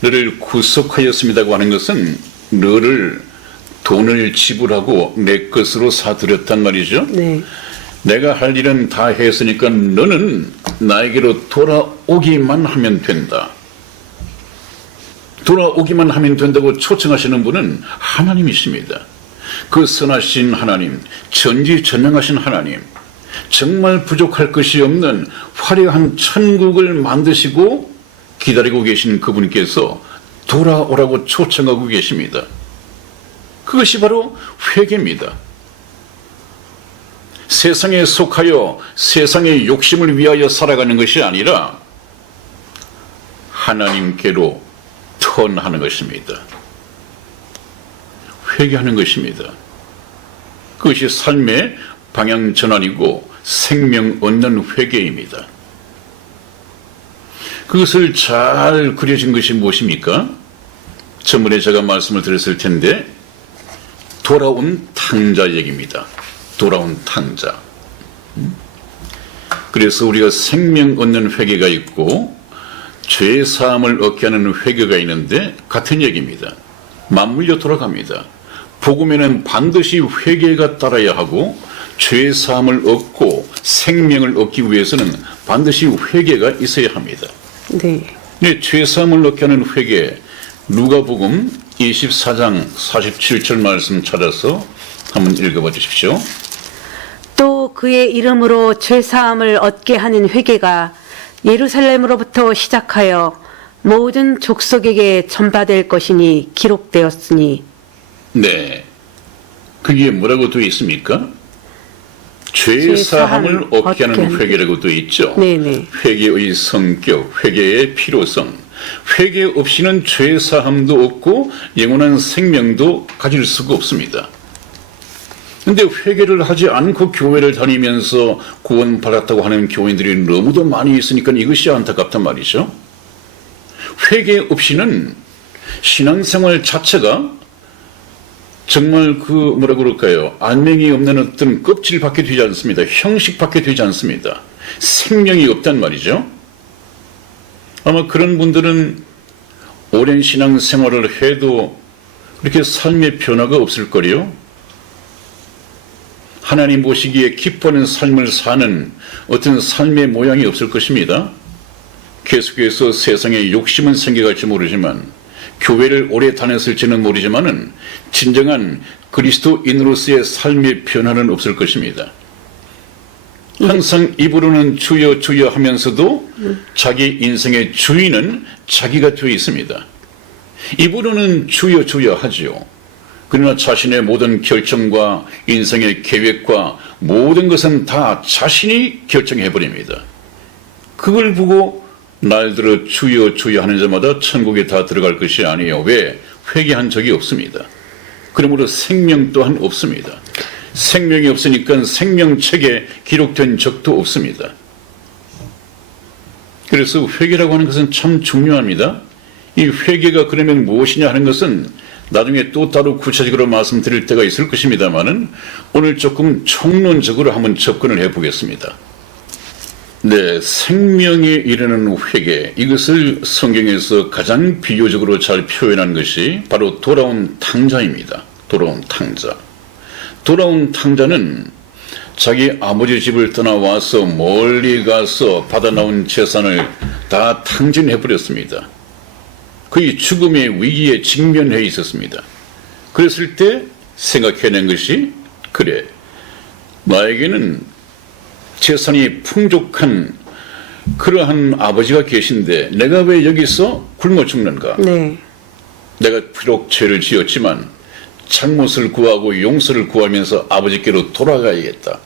너를 구속하였습니다고 하는 것은 너를 돈을 지불하고 내 것으로 사들였단 말이죠. 네. 내가 할 일은 다 했으니까 너는 나에게로 돌아오기만 하면 된다. 돌아오기만 하면 된다고 초청하시는 분은 하나님이십니다. 그 선하신 하나님, 전지전능하신 하나님, 정말 부족할 것이 없는 화려한 천국을 만드시고 기다리고 계신 그분께서 돌아오라고 초청하고 계십니다. 그것이 바로 회개입니다. 세상에 속하여 세상의 욕심을 위하여 살아가는 것이 아니라 하나님께로 턴하는 것입니다. 회개하는 것입니다. 그것이 삶의 방향 전환이고 생명 얻는 회개입니다. 그것을 잘 그려진 것이 무엇입니까? 전번에 제가 말씀을 드렸을 텐데 돌아온 탕자 얘기입니다. 돌아온 탕자. 그래서 우리가 생명 얻는 회개가 있고 죄 사함을 얻게 하는 회개가 있는데 같은 얘기입니다. 맞물려 돌아갑니다. 복음에는 반드시 회개가 따라야 하고 죄 사함을 얻고 생명을 얻기 위해서는 반드시 회개가 있어야 합니다. 네. 네, 죄 사함을 얻게 하는 회개, 누가복음 24장 47절 말씀 찾아서 한번 읽어봐 주십시오. 또 그의 이름으로 죄사함을 얻게 하는 회개가 예루살렘으로부터 시작하여 모든 족속에게 전파될 것이니 기록되었으니. 네, 그게 뭐라고 되어 있습니까? 죄사함을 얻게 하는 회개라고 되어 있죠. 네네. 회개의 성격, 회개의 필요성. 회개 없이는 죄사함도 없고 영원한 생명도 가질 수가 없습니다. 근데 회개를 하지 않고 교회를 다니면서 구원받았다고 하는 교인들이 너무도 많이 있으니까 이것이 안타깝단 말이죠. 회개 없이는 신앙생활 자체가 정말 그 뭐라 그럴까요? 안명이 없는 어떤 껍질밖에 되지 않습니다. 형식밖에 되지 않습니다. 생명이 없단 말이죠. 아마 그런 분들은 오랜 신앙생활을 해도 그렇게 삶의 변화가 없을 거리요. 하나님 보시기에 기뻐하는 삶을 사는 어떤 삶의 모양이 없을 것입니다. 계속해서 세상에 욕심은 생겨갈지 모르지만 교회를 오래 다녔을지는 모르지만은 진정한 그리스도인으로서의 삶의 변화는 없을 것입니다. 항상 입으로는 주여 주여 하면서도 자기 인생의 주인은 자기가 되어 있습니다. 입으로는 주여 주여 하지요. 그러나 자신의 모든 결정과 인생의 계획과 모든 것은 다 자신이 결정해버립니다. 그걸 보고 날들어 주여 주여 하는 자마다 천국에 다 들어갈 것이 아니에요. 왜? 회개한 적이 없습니다. 그러므로 생명 또한 없습니다. 생명이 없으니까 생명책에 기록된 적도 없습니다. 그래서 회개라고 하는 것은 참 중요합니다. 이 회개가 그러면 무엇이냐 하는 것은 나중에 또 따로 구체적으로 말씀드릴 때가 있을 것입니다만은 오늘 조금 총론적으로 한번 접근을 해보겠습니다. 네, 생명에 이르는 회개, 이것을 성경에서 가장 비유적으로 잘 표현한 것이 바로 돌아온 탕자입니다. 돌아온 탕자. 돌아온 탕자는 자기 아버지 집을 떠나와서 멀리 가서 받아나온 재산을 다 탕진해버렸습니다. 그의 죽음의 위기에 직면해 있었습니다. 그랬을 때 생각해낸 것이 그래, 나에게는 재산이 풍족한 그러한 아버지가 계신데 내가 왜 여기서 굶어 죽는가? 네. 내가 비록 죄를 지었지만 잘못을 구하고 용서를 구하면서 아버지께로 돌아가야겠다.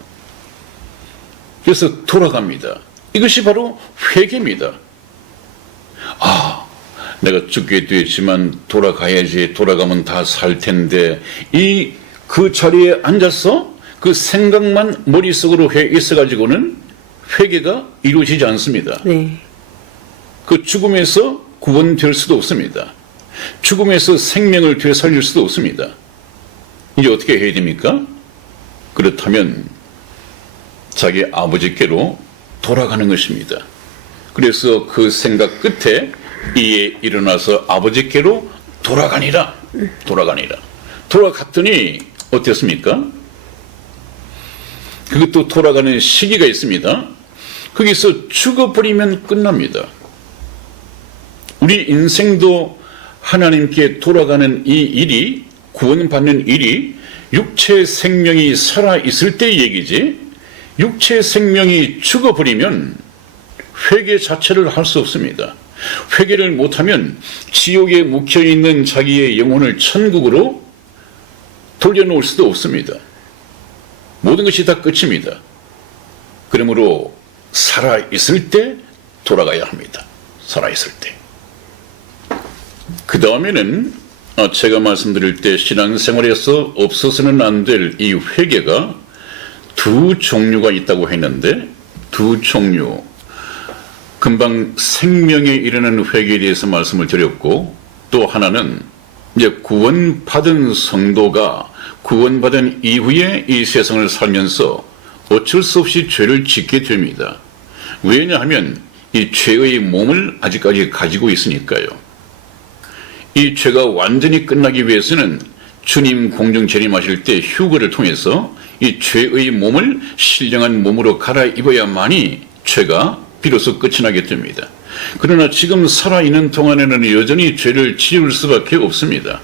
그래서 돌아갑니다. 이것이 바로 회개입니다. 아, 내가 죽게 되었지만 돌아가야지. 돌아가면 다 살 텐데 그 자리에 앉아서 그 생각만 머릿속으로 해 있어가지고는 회개가 이루어지지 않습니다. 네. 그 죽음에서 구원될 수도 없습니다. 죽음에서 생명을 되살릴 수도 없습니다. 이제 어떻게 해야 됩니까? 그렇다면 자기 아버지께로 돌아가는 것입니다. 그래서 그 생각 끝에 이에 일어나서 아버지께로 돌아가니라. 돌아갔더니 어땠습니까? 그것도 돌아가는 시기가 있습니다. 거기서 죽어버리면 끝납니다. 우리 인생도 하나님께 돌아가는 이 일이, 구원받는 일이 육체 생명이 살아있을 때의 얘기지, 육체 생명이 죽어버리면 회개 자체를 할 수 없습니다. 회개를 못하면 지옥에 묵혀있는 자기의 영혼을 천국으로 돌려놓을 수도 없습니다. 모든 것이 다 끝입니다. 그러므로 살아있을 때 돌아가야 합니다. 살아있을 때. 그 다음에는 제가 말씀드릴 때 신앙생활에서 없어서는 안 될 이 회개가 두 종류가 있다고 했는데, 두 종류. 금방 생명에 이르는 회개에 대해서 말씀을 드렸고, 또 하나는 이제 구원받은 성도가 구원받은 이후에 이 세상을 살면서 어쩔 수 없이 죄를 짓게 됩니다. 왜냐하면 이 죄의 몸을 아직까지 가지고 있으니까요. 이 죄가 완전히 끝나기 위해서는 주님 공중 재림하실 때 휴거를 통해서 이 죄의 몸을 신령한 몸으로 갈아입어야만이 죄가 비로소 끝이 나게 됩니다. 그러나 지금 살아있는 동안에는 여전히 죄를 지을 수밖에 없습니다.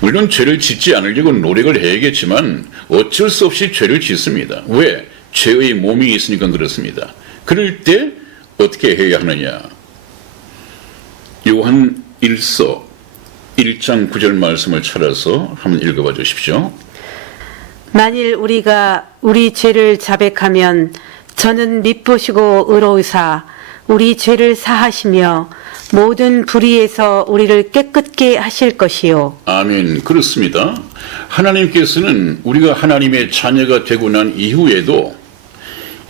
물론 죄를 짓지 않으려고 노력을 해야겠지만 어쩔 수 없이 죄를 짓습니다. 왜? 죄의 몸이 있으니까 그렇습니다. 그럴 때 어떻게 해야 하느냐? 요한 1서 1장 9절 말씀을 찾아서 한번 읽어봐 주십시오. 만일 우리가 우리 죄를 자백하면 저는 미쁘시고 의로우사 우리 죄를 사하시며 모든 불의에서 우리를 깨끗게 하실 것이요. 아멘. 그렇습니다. 하나님께서는 우리가 하나님의 자녀가 되고 난 이후에도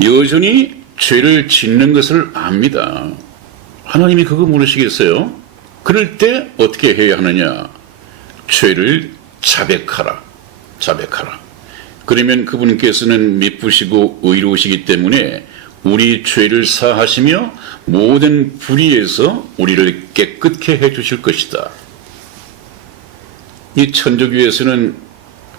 여전히 죄를 짓는 것을 압니다. 하나님이 그거 모르시겠어요? 그럴 때 어떻게 해야 하느냐? 죄를 자백하라. 자백하라. 그러면 그분께서는 미쁘시고 의로우시기 때문에 우리 죄를 사하시며 모든 불의에서 우리를 깨끗게 해주실 것이다. 이 천주교에서는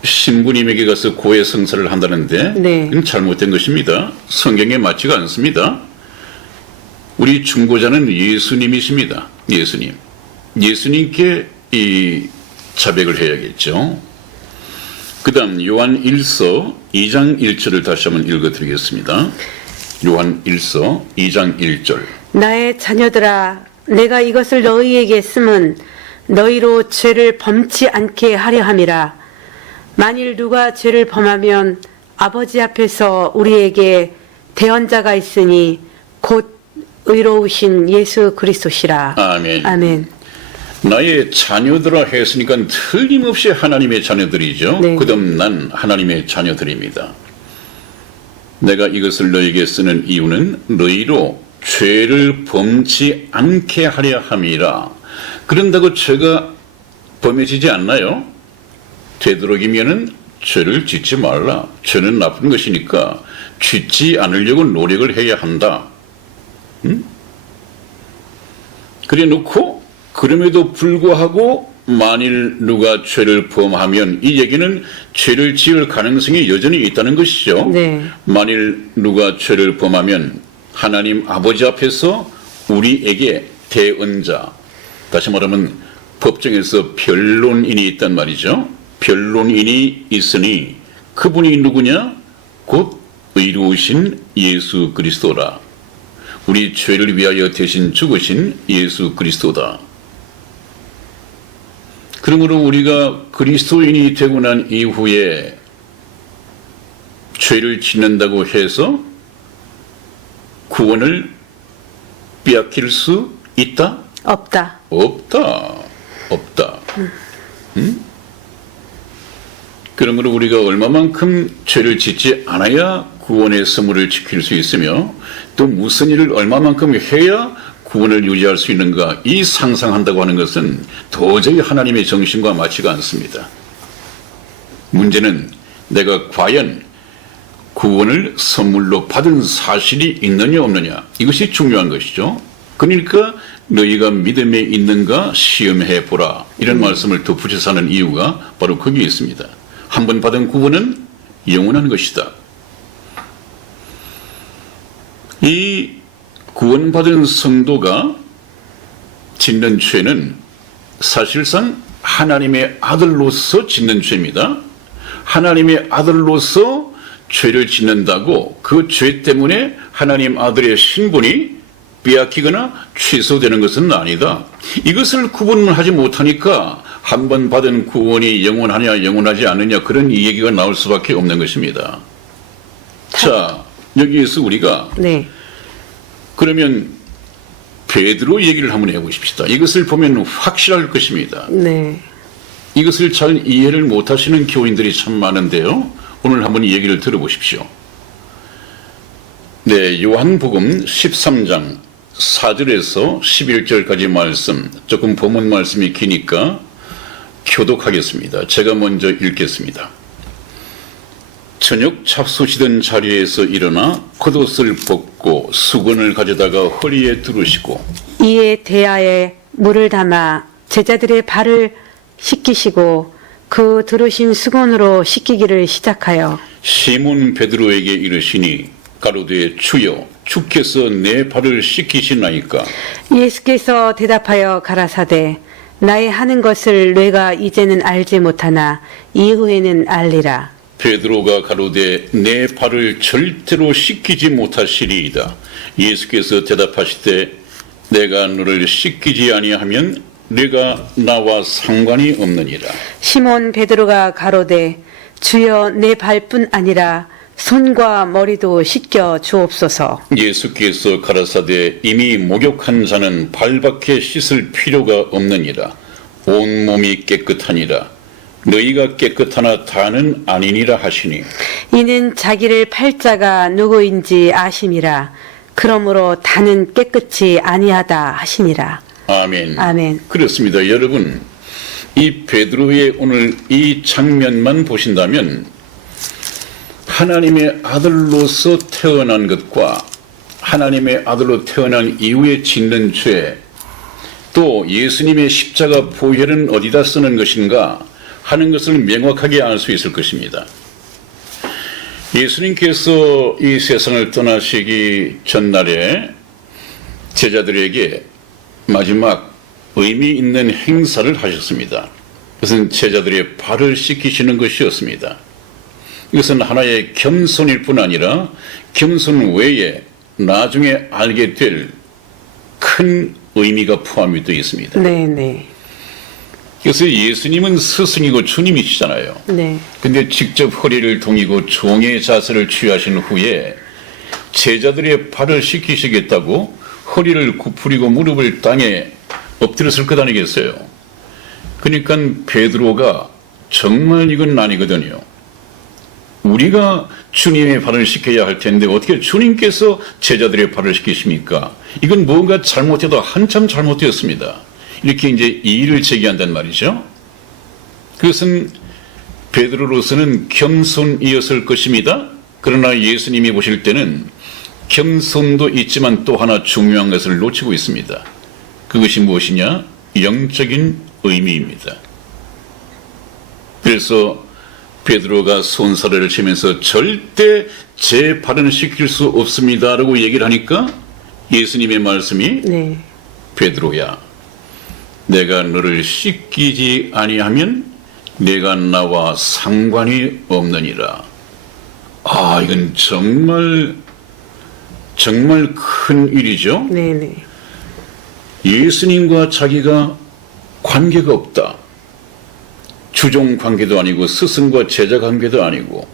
신부님에게 가서 고해 성사를 한다는데 네. 그건 잘못된 것입니다. 성경에 맞지가 않습니다. 우리 중보자는 예수님이십니다. 예수님. 예수님께 이 자백을 해야겠죠. 그 다음 요한 1서 2장 1절을 다시 한번 읽어드리겠습니다. 요한 1서 2장 1절. 나의 자녀들아 내가 이것을 너희에게 쓰면 너희로 죄를 범치 않게 하려 함이라. 만일 누가 죄를 범하면 아버지 앞에서 우리에게 대언자가 있으니 곧 의로우신 예수 그리스도시라. 아멘. 아멘. 나의 자녀들아 했으니까 틀림없이 하나님의 자녀들이죠. 네. 그다음 난 하나님의 자녀들입니다. 내가 이것을 너에게 쓰는 이유는 너희로 죄를 범치 않게 하려 함이라. 그런다고 죄가 범해지지 않나요? 되도록이면은 죄를 짓지 말라. 죄는 나쁜 것이니까 짓지 않으려고 노력을 해야 한다. 그래 놓고 그럼에도 불구하고 만일 누가 죄를 범하면 이 얘기는 죄를 지을 가능성이 여전히 있다는 것이죠. 네. 만일 누가 죄를 범하면 하나님 아버지 앞에서 우리에게 대언자, 다시 말하면 법정에서 변론인이 있단 말이죠. 변론인이 있으니 그분이 누구냐? 곧 의로우신 예수 그리스도라. 우리 죄를 위하여 대신 죽으신 예수 그리스도다. 그러므로 우리가 그리스도인이 되고 난 이후에 죄를 짓는다고 해서 구원을 빼앗길 수 있다? 없다. 없다. 없다. 그러므로 우리가 얼마만큼 죄를 짓지 않아야 구원의 선물을 지킬 수 있으며 또 무슨 일을 얼마만큼 해야 구원을 유지할 수 있는가, 이 상상한다고 하는 것은 도저히 하나님의 정신과 맞지가 않습니다. 문제는 내가 과연 구원을 선물로 받은 사실이 있느냐 없느냐, 이것이 중요한 것이죠. 그러니까 너희가 믿음에 있는가 시험해 보라. 이런 말씀을 덧붙여서 하는 이유가 바로 거기에 있습니다. 한 번 받은 구원은 영원한 것이다. 이 구원받은 성도가 짓는 죄는 사실상 하나님의 아들로서 짓는 죄입니다. 하나님의 아들로서 죄를 짓는다고 그 죄 때문에 하나님 아들의 신분이 빼앗기거나 취소되는 것은 아니다. 이것을 구분을 하지 못하니까 한 번 받은 구원이 영원하냐 영원하지 않느냐 그런 얘기가 나올 수밖에 없는 것입니다. 자, 여기에서 우리가 네. 그러면 베드로 얘기를 한번 해보십시다. 이것을 보면 확실할 것입니다. 네. 이것을 잘 이해를 못하시는 교인들이 참 많은데요. 오늘 한번 이 얘기를 들어보십시오. 네, 요한복음 13장 4절에서 11절까지 말씀, 조금 본문 말씀이 기니까 교독하겠습니다. 제가 먼저 읽겠습니다. 저녁 잡수시던 자리에서 일어나 겉옷을 벗고 수건을 가져다가 허리에 두르시고 이에 대야에 물을 담아 제자들의 발을 씻기시고 그 두르신 수건으로 씻기기를 시작하여 시몬 베드로에게 이르시니 가로되 주여 주께서 내 발을 씻기시나이까. 예수께서 대답하여 가라사대 나의 하는 것을 뇌가 이제는 알지 못하나 이후에는 알리라. 베드로가 가로되 내 발을 절대로 씻기지 못하시리이다. 예수께서 대답하시되 내가 너를 씻기지 아니하면 네가 나와 상관이 없느니라. 시몬 베드로가 가로되 주여 내 발뿐 아니라 손과 머리도 씻겨 주옵소서. 예수께서 가라사대 이미 목욕한 자는 발밖에 씻을 필요가 없느니라. 온 몸이 깨끗하니라. 너희가 깨끗하나 다는 아니니라 하시니 이는 자기를 팔자가 누구인지 아심이라. 그러므로 다는 깨끗이 아니하다 하시니라. 아멘. 아멘. 그렇습니다. 여러분, 이 베드로의 오늘 이 장면만 보신다면 하나님의 아들로서 태어난 것과 하나님의 아들로 태어난 이후에 짓는 죄, 또 예수님의 십자가 보혈은 어디다 쓰는 것인가 하는 것을 명확하게 알 수 있을 것입니다. 예수님께서 이 세상을 떠나시기 전날에 제자들에게 마지막 의미 있는 행사를 하셨습니다. 그것은 제자들의 발을 씻기시는 것이었습니다. 이것은 하나의 겸손일 뿐 아니라 겸손 외에 나중에 알게 될 큰 의미가 포함이 되어 있습니다. 네, 네. 그래서 예수님은 스승이고 주님이시잖아요. 네. 근데 직접 허리를 동이고 종의 자세를 취하신 후에 제자들의 발을 씻기시겠다고 허리를 굽히고 무릎을 땅에 엎드렸을 것 아니겠어요? 그러니까 베드로가 정말 이건 아니거든요. 우리가 주님의 발을 씻겨야 할 텐데 어떻게 주님께서 제자들의 발을 씻기십니까? 이건 뭔가 잘못해도 한참 잘못되었습니다. 이렇게 이제 이의를 제기한단 말이죠. 그것은 베드로로서는 겸손이었을 것입니다. 그러나 예수님이 보실 때는 겸손도 있지만 또 하나 중요한 것을 놓치고 있습니다. 그것이 무엇이냐? 영적인 의미입니다. 그래서 베드로가 손사래를 치면서 절대 제 발은 씻길 수 없습니다라고 얘기를 하니까 예수님의 말씀이 네. 베드로야 내가 너를 씻기지 아니하면 내가 나와 상관이 없느니라. 아, 이건 정말 큰 일이죠. 네, 네. 예수님과 자기가 관계가 없다. 주종 관계도 아니고 스승과 제자 관계도 아니고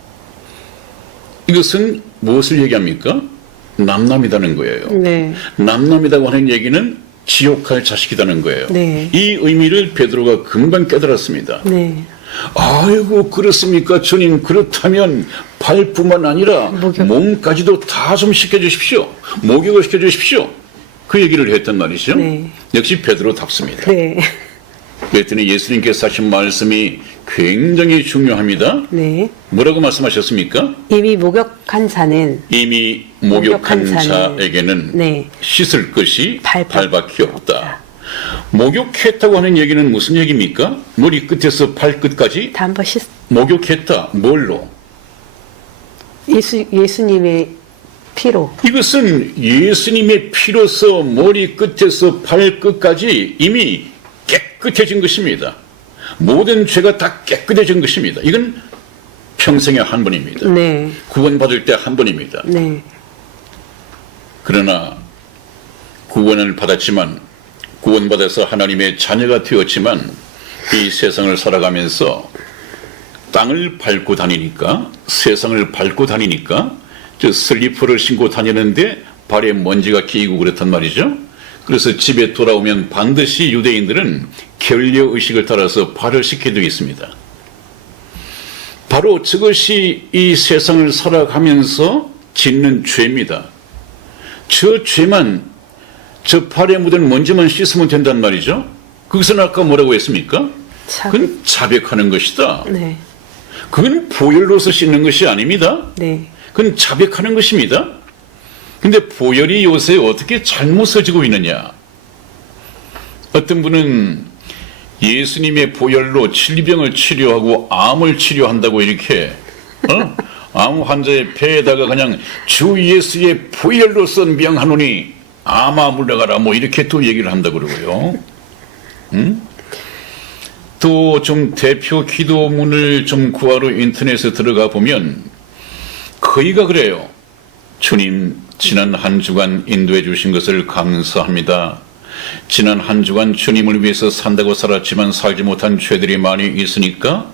이것은 무엇을 얘기합니까? 남남이라는 거예요. 네. 남남이라고 하는 얘기는 지옥할 자식이라는 거예요. 네. 이 의미를 베드로가 금방 깨달았습니다. 네. 아이고 그렇습니까 주님. 그렇다면 발뿐만 아니라 목욕. 몸까지도 다 좀 시켜주십시오. 목욕을 시켜주십시오. 그 얘기를 했단 말이죠. 네. 역시 베드로답습니다. 네. 그랬더니 예수님께서 하신 말씀이 굉장히 중요합니다. 네. 뭐라고 말씀하셨습니까? 이미 목욕한 자는 이미 목욕한 목욕한 자는, 자에게는 네. 씻을 것이 발밖에 발밖에 없다. 목욕했다고 하는 얘기는 무슨 얘기입니까? 머리 끝에서 발끝까지 다 한번 목욕했다. 뭘로? 예수님의 피로. 이것은 예수님의 피로서 머리 끝에서 발끝까지 이미 깨끗해진 것입니다. 모든 죄가 다 깨끗해진 것입니다. 이건 평생에 한 번입니다. 네. 구원받을 때 한 번입니다. 네. 그러나 구원을 받았지만 구원받아서 하나님의 자녀가 되었지만 이 세상을 살아가면서 땅을 밟고 다니니까 세상을 밟고 다니니까 저 슬리퍼를 신고 다니는데 발에 먼지가 끼이고 그렇단 말이죠. 그래서 집에 돌아오면 반드시 유대인들은 결례의식을 따라서 발을 씻게 되어 있습니다. 바로 저것이 이 세상을 살아가면서 짓는 죄입니다. 저 죄만 저 발에 묻은 먼지만 씻으면 된단 말이죠. 그것은 아까 뭐라고 했습니까? 그건 자백하는 것이다. 네. 그건 보혈로서 씻는 것이 아닙니다. 네. 그건 자백하는 것입니다. 근데 보혈이 요새 어떻게 잘못 써지고 있느냐? 어떤 분은 예수님의 보혈로 질병을 치료하고 암을 치료한다고 이렇게 암 환자의 배에다가 그냥 주 예수의 보혈로서 명하노니 아마 물러가라 뭐 이렇게 또 얘기를 한다고 그러고요. 또 좀 대표 기도문을 좀 구하러 인터넷에 들어가 보면 거의가 그래요. 주님, 지난 한 주간 인도해 주신 것을 감사합니다. 지난 한 주간 주님을 위해서 산다고 살았지만 살지 못한 죄들이 많이 있으니까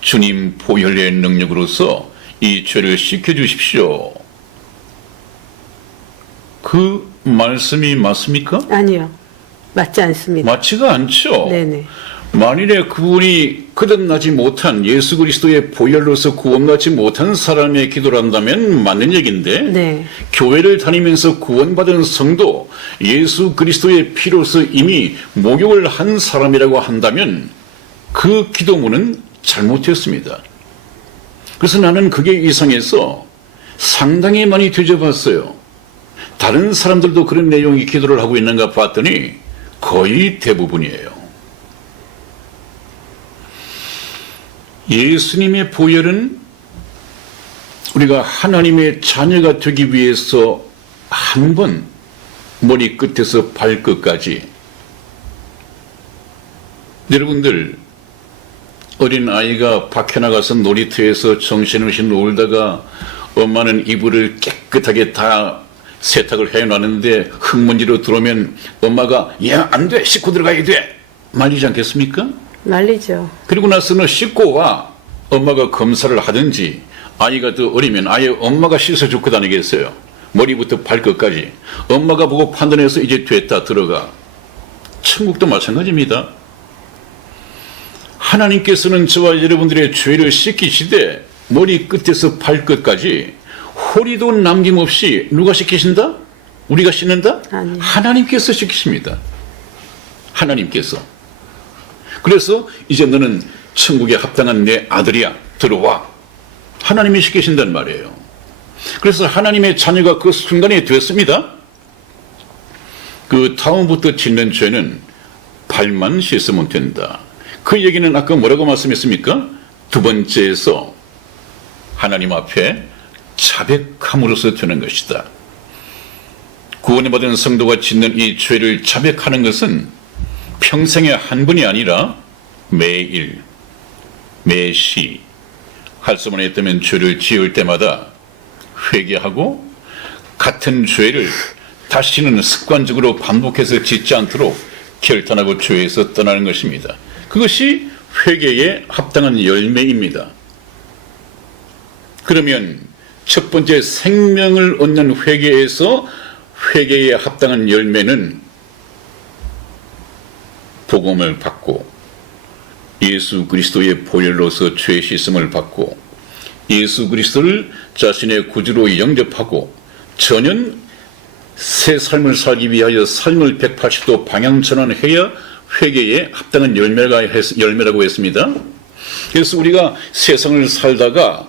주님 보혈의 능력으로서 이 죄를 씻겨주십시오. 그 말씀이 맞습니까? 아니요. 맞지 않습니다. 맞지가 않죠. 네네. 만일에 그분이 거듭나지 못한 예수 그리스도의 보혈로서 구원받지 못한 사람의 기도를 한다면 맞는 얘기인데 네. 교회를 다니면서 구원받은 성도 예수 그리스도의 피로서 이미 목욕을 한 사람이라고 한다면 그 기도문은 잘못했습니다. 그래서 나는 그게 이상해서 상당히 많이 뒤져봤어요. 다른 사람들도 그런 내용의 기도를 하고 있는가 봤더니 거의 대부분이에요. 예수님의 보혈은 우리가 하나님의 자녀가 되기 위해서 한 번 머리 끝에서 발끝까지 여러분들 어린 아이가 밖에 나가서 놀이터에서 정신없이 놀다가 엄마는 이불을 깨끗하게 다 세탁을 해놨는데 흙먼지로 들어오면 엄마가 야, 안 돼, 씻고 들어가야 돼 말리지 않겠습니까? 말리죠. 그리고 나서는 씻고 와 엄마가 검사를 하든지 아이가 더 어리면 아예 엄마가 씻어주고 다니겠어요. 머리부터 발끝까지 엄마가 보고 판단해서 이제 됐다 들어가. 천국도 마찬가지입니다. 하나님께서는 저와 여러분들의 죄를 씻기시되 머리 끝에서 발끝까지 호리도 남김없이 누가 씻기신다? 우리가 씻는다? 아니요. 하나님께서 씻기십니다. 하나님께서. 그래서 이제 너는 천국에 합당한 내 아들이야. 들어와. 하나님이 시키신단 말이에요. 그래서 하나님의 자녀가 그 순간에 됐습니다. 그 다음부터 짓는 죄는 발만 씻으면 된다. 그 얘기는 아까 뭐라고 말씀했습니까? 두 번째에서 하나님 앞에 자백함으로써 되는 것이다. 구원을 받은 성도가 짓는 이 죄를 자백하는 것은 평생에 한 번이 아니라 매일, 매시 할 수만 있다면 죄를 지을 때마다 회개하고 같은 죄를 다시는 습관적으로 반복해서 짓지 않도록 결단하고 죄에서 떠나는 것입니다. 그것이 회개에 합당한 열매입니다. 그러면 첫 번째 생명을 얻는 회개에서 회개에 합당한 열매는 복음을 받고 예수 그리스도의 보혈로서 죄 씻음을 받고 예수 그리스도를 자신의 구주로 영접하고 전혀 새 삶을 살기 위하여 삶을 180도 방향 전환해야 회개에 합당한 열매라고 했습니다. 그래서 우리가 세상을 살다가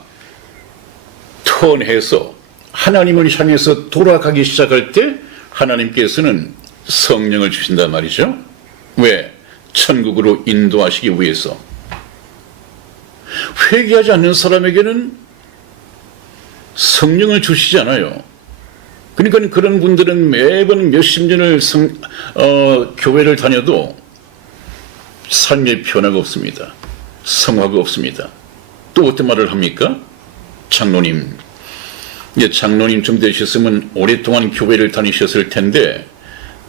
턴해서 하나님을 향해서 돌아가기 시작할 때 하나님께서는 성령을 주신단 말이죠. 왜? 천국으로 인도하시기 위해서. 회개하지 않는 사람에게는 성령을 주시지 않아요. 그러니까 그런 분들은 매번 몇십 년을 교회를 다녀도 삶의 변화가 없습니다. 성화가 없습니다. 또 어떤 말을 합니까? 장로님, 이제 장로님 좀 되셨으면 오랫동안 교회를 다니셨을 텐데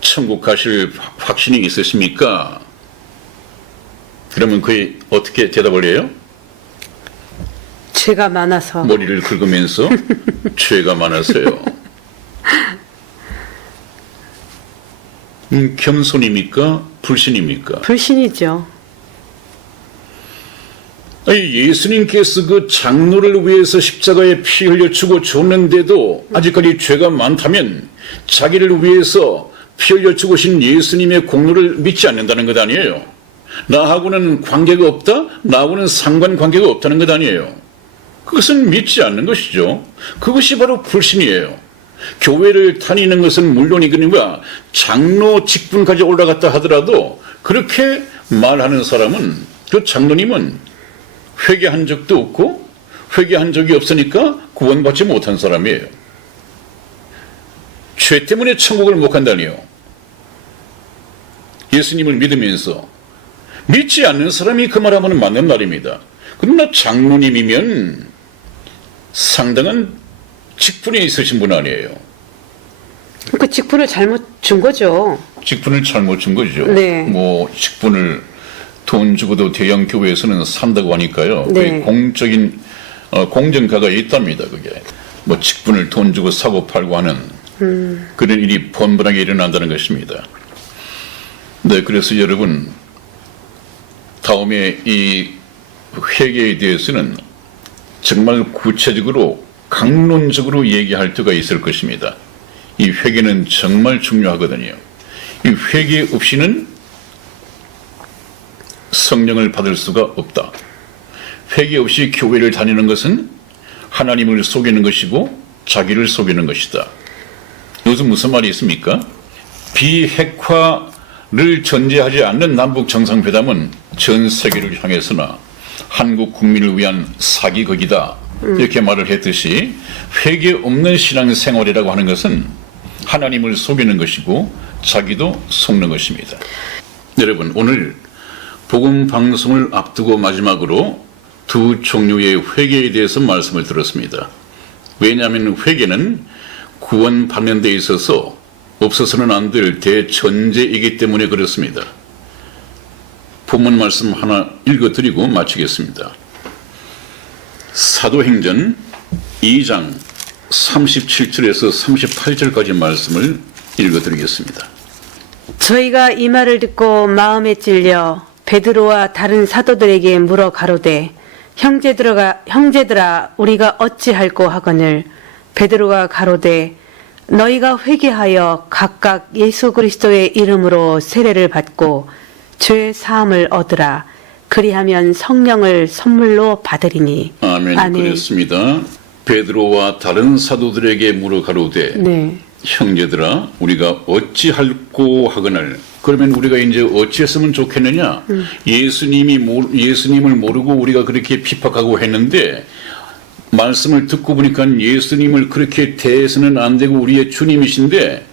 천국 가실 확신이 있으십니까? 그러면 그에 어떻게 대답을 해요? 죄가 많아서. 머리를 긁으면서 죄가 많아서요. 겸손입니까? 불신입니까? 불신이죠. 아니, 예수님께서 그 장로를 위해서 십자가에 피 흘려 죽었는데도 아직까지 죄가 많다면 자기를 위해서 피 흘려 죽으신 예수님의 공로를 믿지 않는다는 것 아니에요. 나하고는 관계가 없다? 나하고는 상관관계가 없다는 것 아니에요. 그것은 믿지 않는 것이죠. 그것이 바로 불신이에요. 교회를 다니는 것은 물론이거니와 장로 직분까지 올라갔다 하더라도 그렇게 말하는 사람은, 그 장로님은 회개한 적도 없고 회개한 적이 없으니까 구원받지 못한 사람이에요. 죄 때문에 천국을 못 간다니요. 예수님을 믿으면서 믿지 않는 사람이 그 말하면 맞는 말입니다. 그러나 장로님이면 상당한 직분이 있으신 분 아니에요. 그 직분을 잘못 준 거죠. 직분을 잘못 준 거죠. 네. 뭐 직분을 돈 주고도 대형 교회에서는 산다고 하니까요. 네. 공적인 공정가가 있답니다. 그게 뭐 직분을 돈 주고 사고 팔고 하는 그런 일이 번번하게 일어난다는 것입니다. 네, 그래서 여러분 다음에 이 회개에 대해서는 정말 구체적으로 강론적으로 얘기할 때가 있을 것입니다. 이 회개는 정말 중요하거든요. 이 회개 없이는 성령을 받을 수가 없다. 회개 없이 교회를 다니는 것은 하나님을 속이는 것이고 자기를 속이는 것이다. 요즘 무슨 말이 있습니까? 비핵화를 전제하지 않는 남북 정상회담은 전 세계를 향해서나 한국 국민을 위한 사기극이다. 이렇게 말을 했듯이 회개 없는 신앙생활이라고 하는 것은 하나님을 속이는 것이고 자기도 속는 것입니다. 여러분, 오늘 복음 방송을 앞두고 마지막으로 두 종류의 회개에 대해서 말씀을 들었습니다. 왜냐하면 회개는 구원받는 데 있어서 없어서는 안 될 대전제이기 때문에 그렇습니다. 본문 말씀 하나 읽어드리고 마치겠습니다. 사도행전 2장 37절에서 38절까지 말씀을 읽어드리겠습니다. 저희가 이 말을 듣고 마음에 찔려 베드로와 다른 사도들에게 물어 가로되 형제들아 우리가 어찌할꼬 하거늘 베드로가 가로되 너희가 회개하여 각각 예수 그리스도의 이름으로 세례를 받고 죄 사함을 얻으라. 그리하면 성령을 선물로 받으리니. 아멘. 그렇습니다. 베드로와 다른 사도들에게 물어 가로되 네. 형제들아 우리가 어찌할꼬 하거늘. 그러면 우리가 이제 어찌했으면 좋겠느냐? 예수님을 모르고 우리가 그렇게 핍박하고 했는데 말씀을 듣고 보니까 예수님을 그렇게 대해서는 안 되고 우리의 주님이신데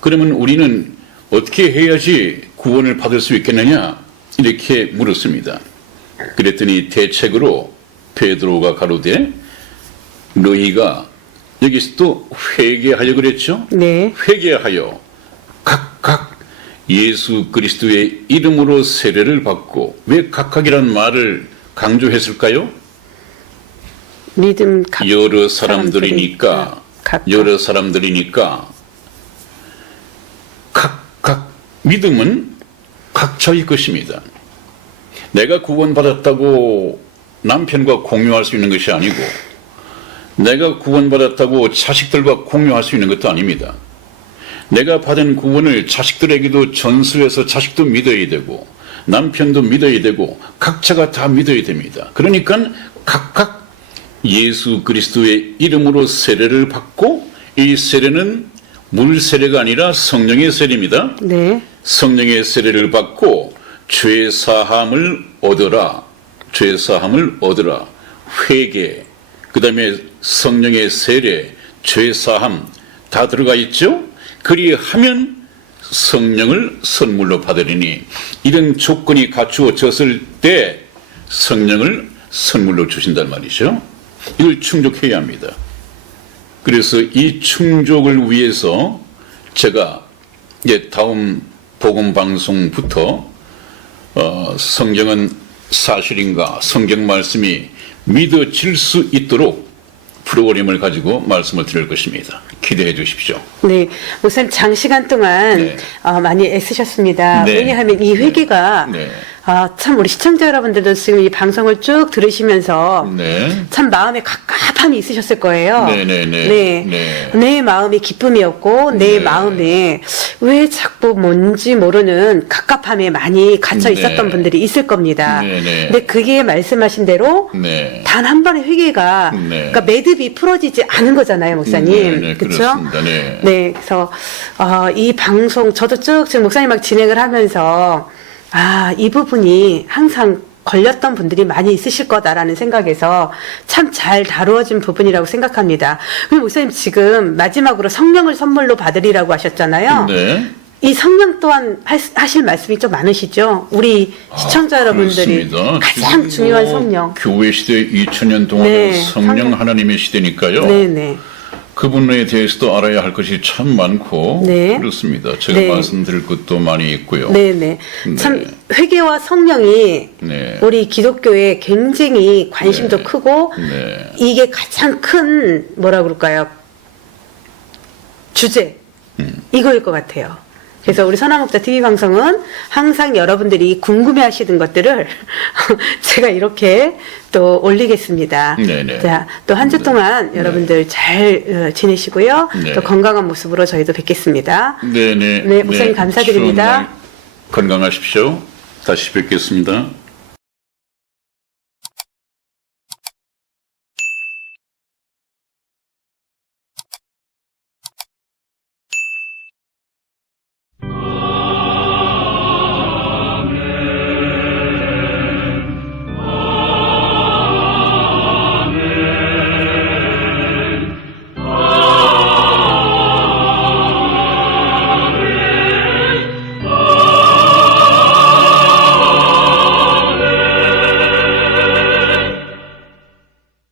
그러면 우리는 어떻게 해야지 구원을 받을 수 있겠느냐? 이렇게 물었습니다. 그랬더니 대책으로 베드로가 가로되 너희가 여기서 또 회개하여 그랬죠? 네. 회개하여 각각 예수 그리스도의 이름으로 세례를 받고 왜 각각이란 말을 강조했을까요? 믿음 여러 사람들이니까 각각. 여러 사람들이니까 각각 믿음은 각자의 것입니다. 내가 구원받았다고 남편과 공유할 수 있는 것이 아니고 내가 구원받았다고 자식들과 공유할 수 있는 것도 아닙니다. 내가 받은 구원을 자식들에게도 전수해서 자식도 믿어야 되고 남편도 믿어야 되고 각자가 다 믿어야 됩니다. 그러니까 각각 예수 그리스도의 이름으로 세례를 받고 이 세례는 물 세례가 아니라 성령의 세례입니다. 네. 성령의 세례를 받고 죄 사함을 얻어라. 죄 사함을 얻어라. 회개, 그다음에 성령의 세례, 죄 사함 다 들어가 있죠? 그리하면 성령을 선물로 받으리니 이런 조건이 갖추어졌을 때 성령을 선물로 주신단 말이죠. 이걸 충족해야 합니다. 그래서 이 충족을 위해서 제가 이제 다음 복음 방송부터 성경은 사실인가, 성경 말씀이 믿어질 수 있도록 프로그램을 가지고 말씀을 드릴 것입니다. 기대해 주십시오. 네, 목사님 장시간 동안 네. 많이 애쓰셨습니다. 네. 왜냐하면 이 회개가 네. 참 우리 시청자 여러분들도 지금 이 방송을 쭉 들으시면서 네. 참 마음에 갑갑함이 있으셨을 거예요. 네네네. 네. 네. 내 마음이 기쁨이었고 내 네. 마음에 왜 자꾸 뭔지 모르는 갑갑함에 많이 갇혀 있었던 네. 분들이 있을 겁니다. 네네. 근데 그게 말씀하신 대로 네. 단 한 번의 회개가 네. 그러니까 매듭이 풀어지지 않은 거잖아요, 목사님. 네, 네, 그렇죠? 그렇습니다. 네. 네, 그래서 이 방송 저도 쭉 지금 목사님하고 진행을 하면서 이 부분이 항상 걸렸던 분들이 많이 있으실 거다라는 생각에서 참 잘 다루어진 부분이라고 생각합니다. 그리고 목사님 지금 마지막으로 성령을 선물로 받으리라고 하셨잖아요. 네. 이 성령 또한 하실 말씀이 좀 많으시죠? 우리 시청자 여러분들이 그렇습니다. 가장 지금 중요한 뭐 성령. 교회 시대 2000년 동안은 네, 성령 성령. 하나님의 시대니까요. 네네. 그분에 대해서도 알아야 할 것이 참 많고 네. 그렇습니다. 제가 네. 말씀드릴 것도 많이 있고요. 네네. 네. 참 회개와 성령이 네. 우리 기독교에 굉장히 관심도 네. 크고 네. 이게 가장 큰 뭐라 그럴까요? 주제 이거일 것 같아요. 그래서 우리 선화목자 TV 방송은 항상 여러분들이 궁금해하시는 것들을 제가 이렇게 또 올리겠습니다. 네네. 자, 또 한 주 동안 여러분들 잘 지내시고요. 네. 또 건강한 모습으로 저희도 뵙겠습니다. 네네. 네, 목사님 감사드립니다. 추운 날 건강하십시오. 다시 뵙겠습니다.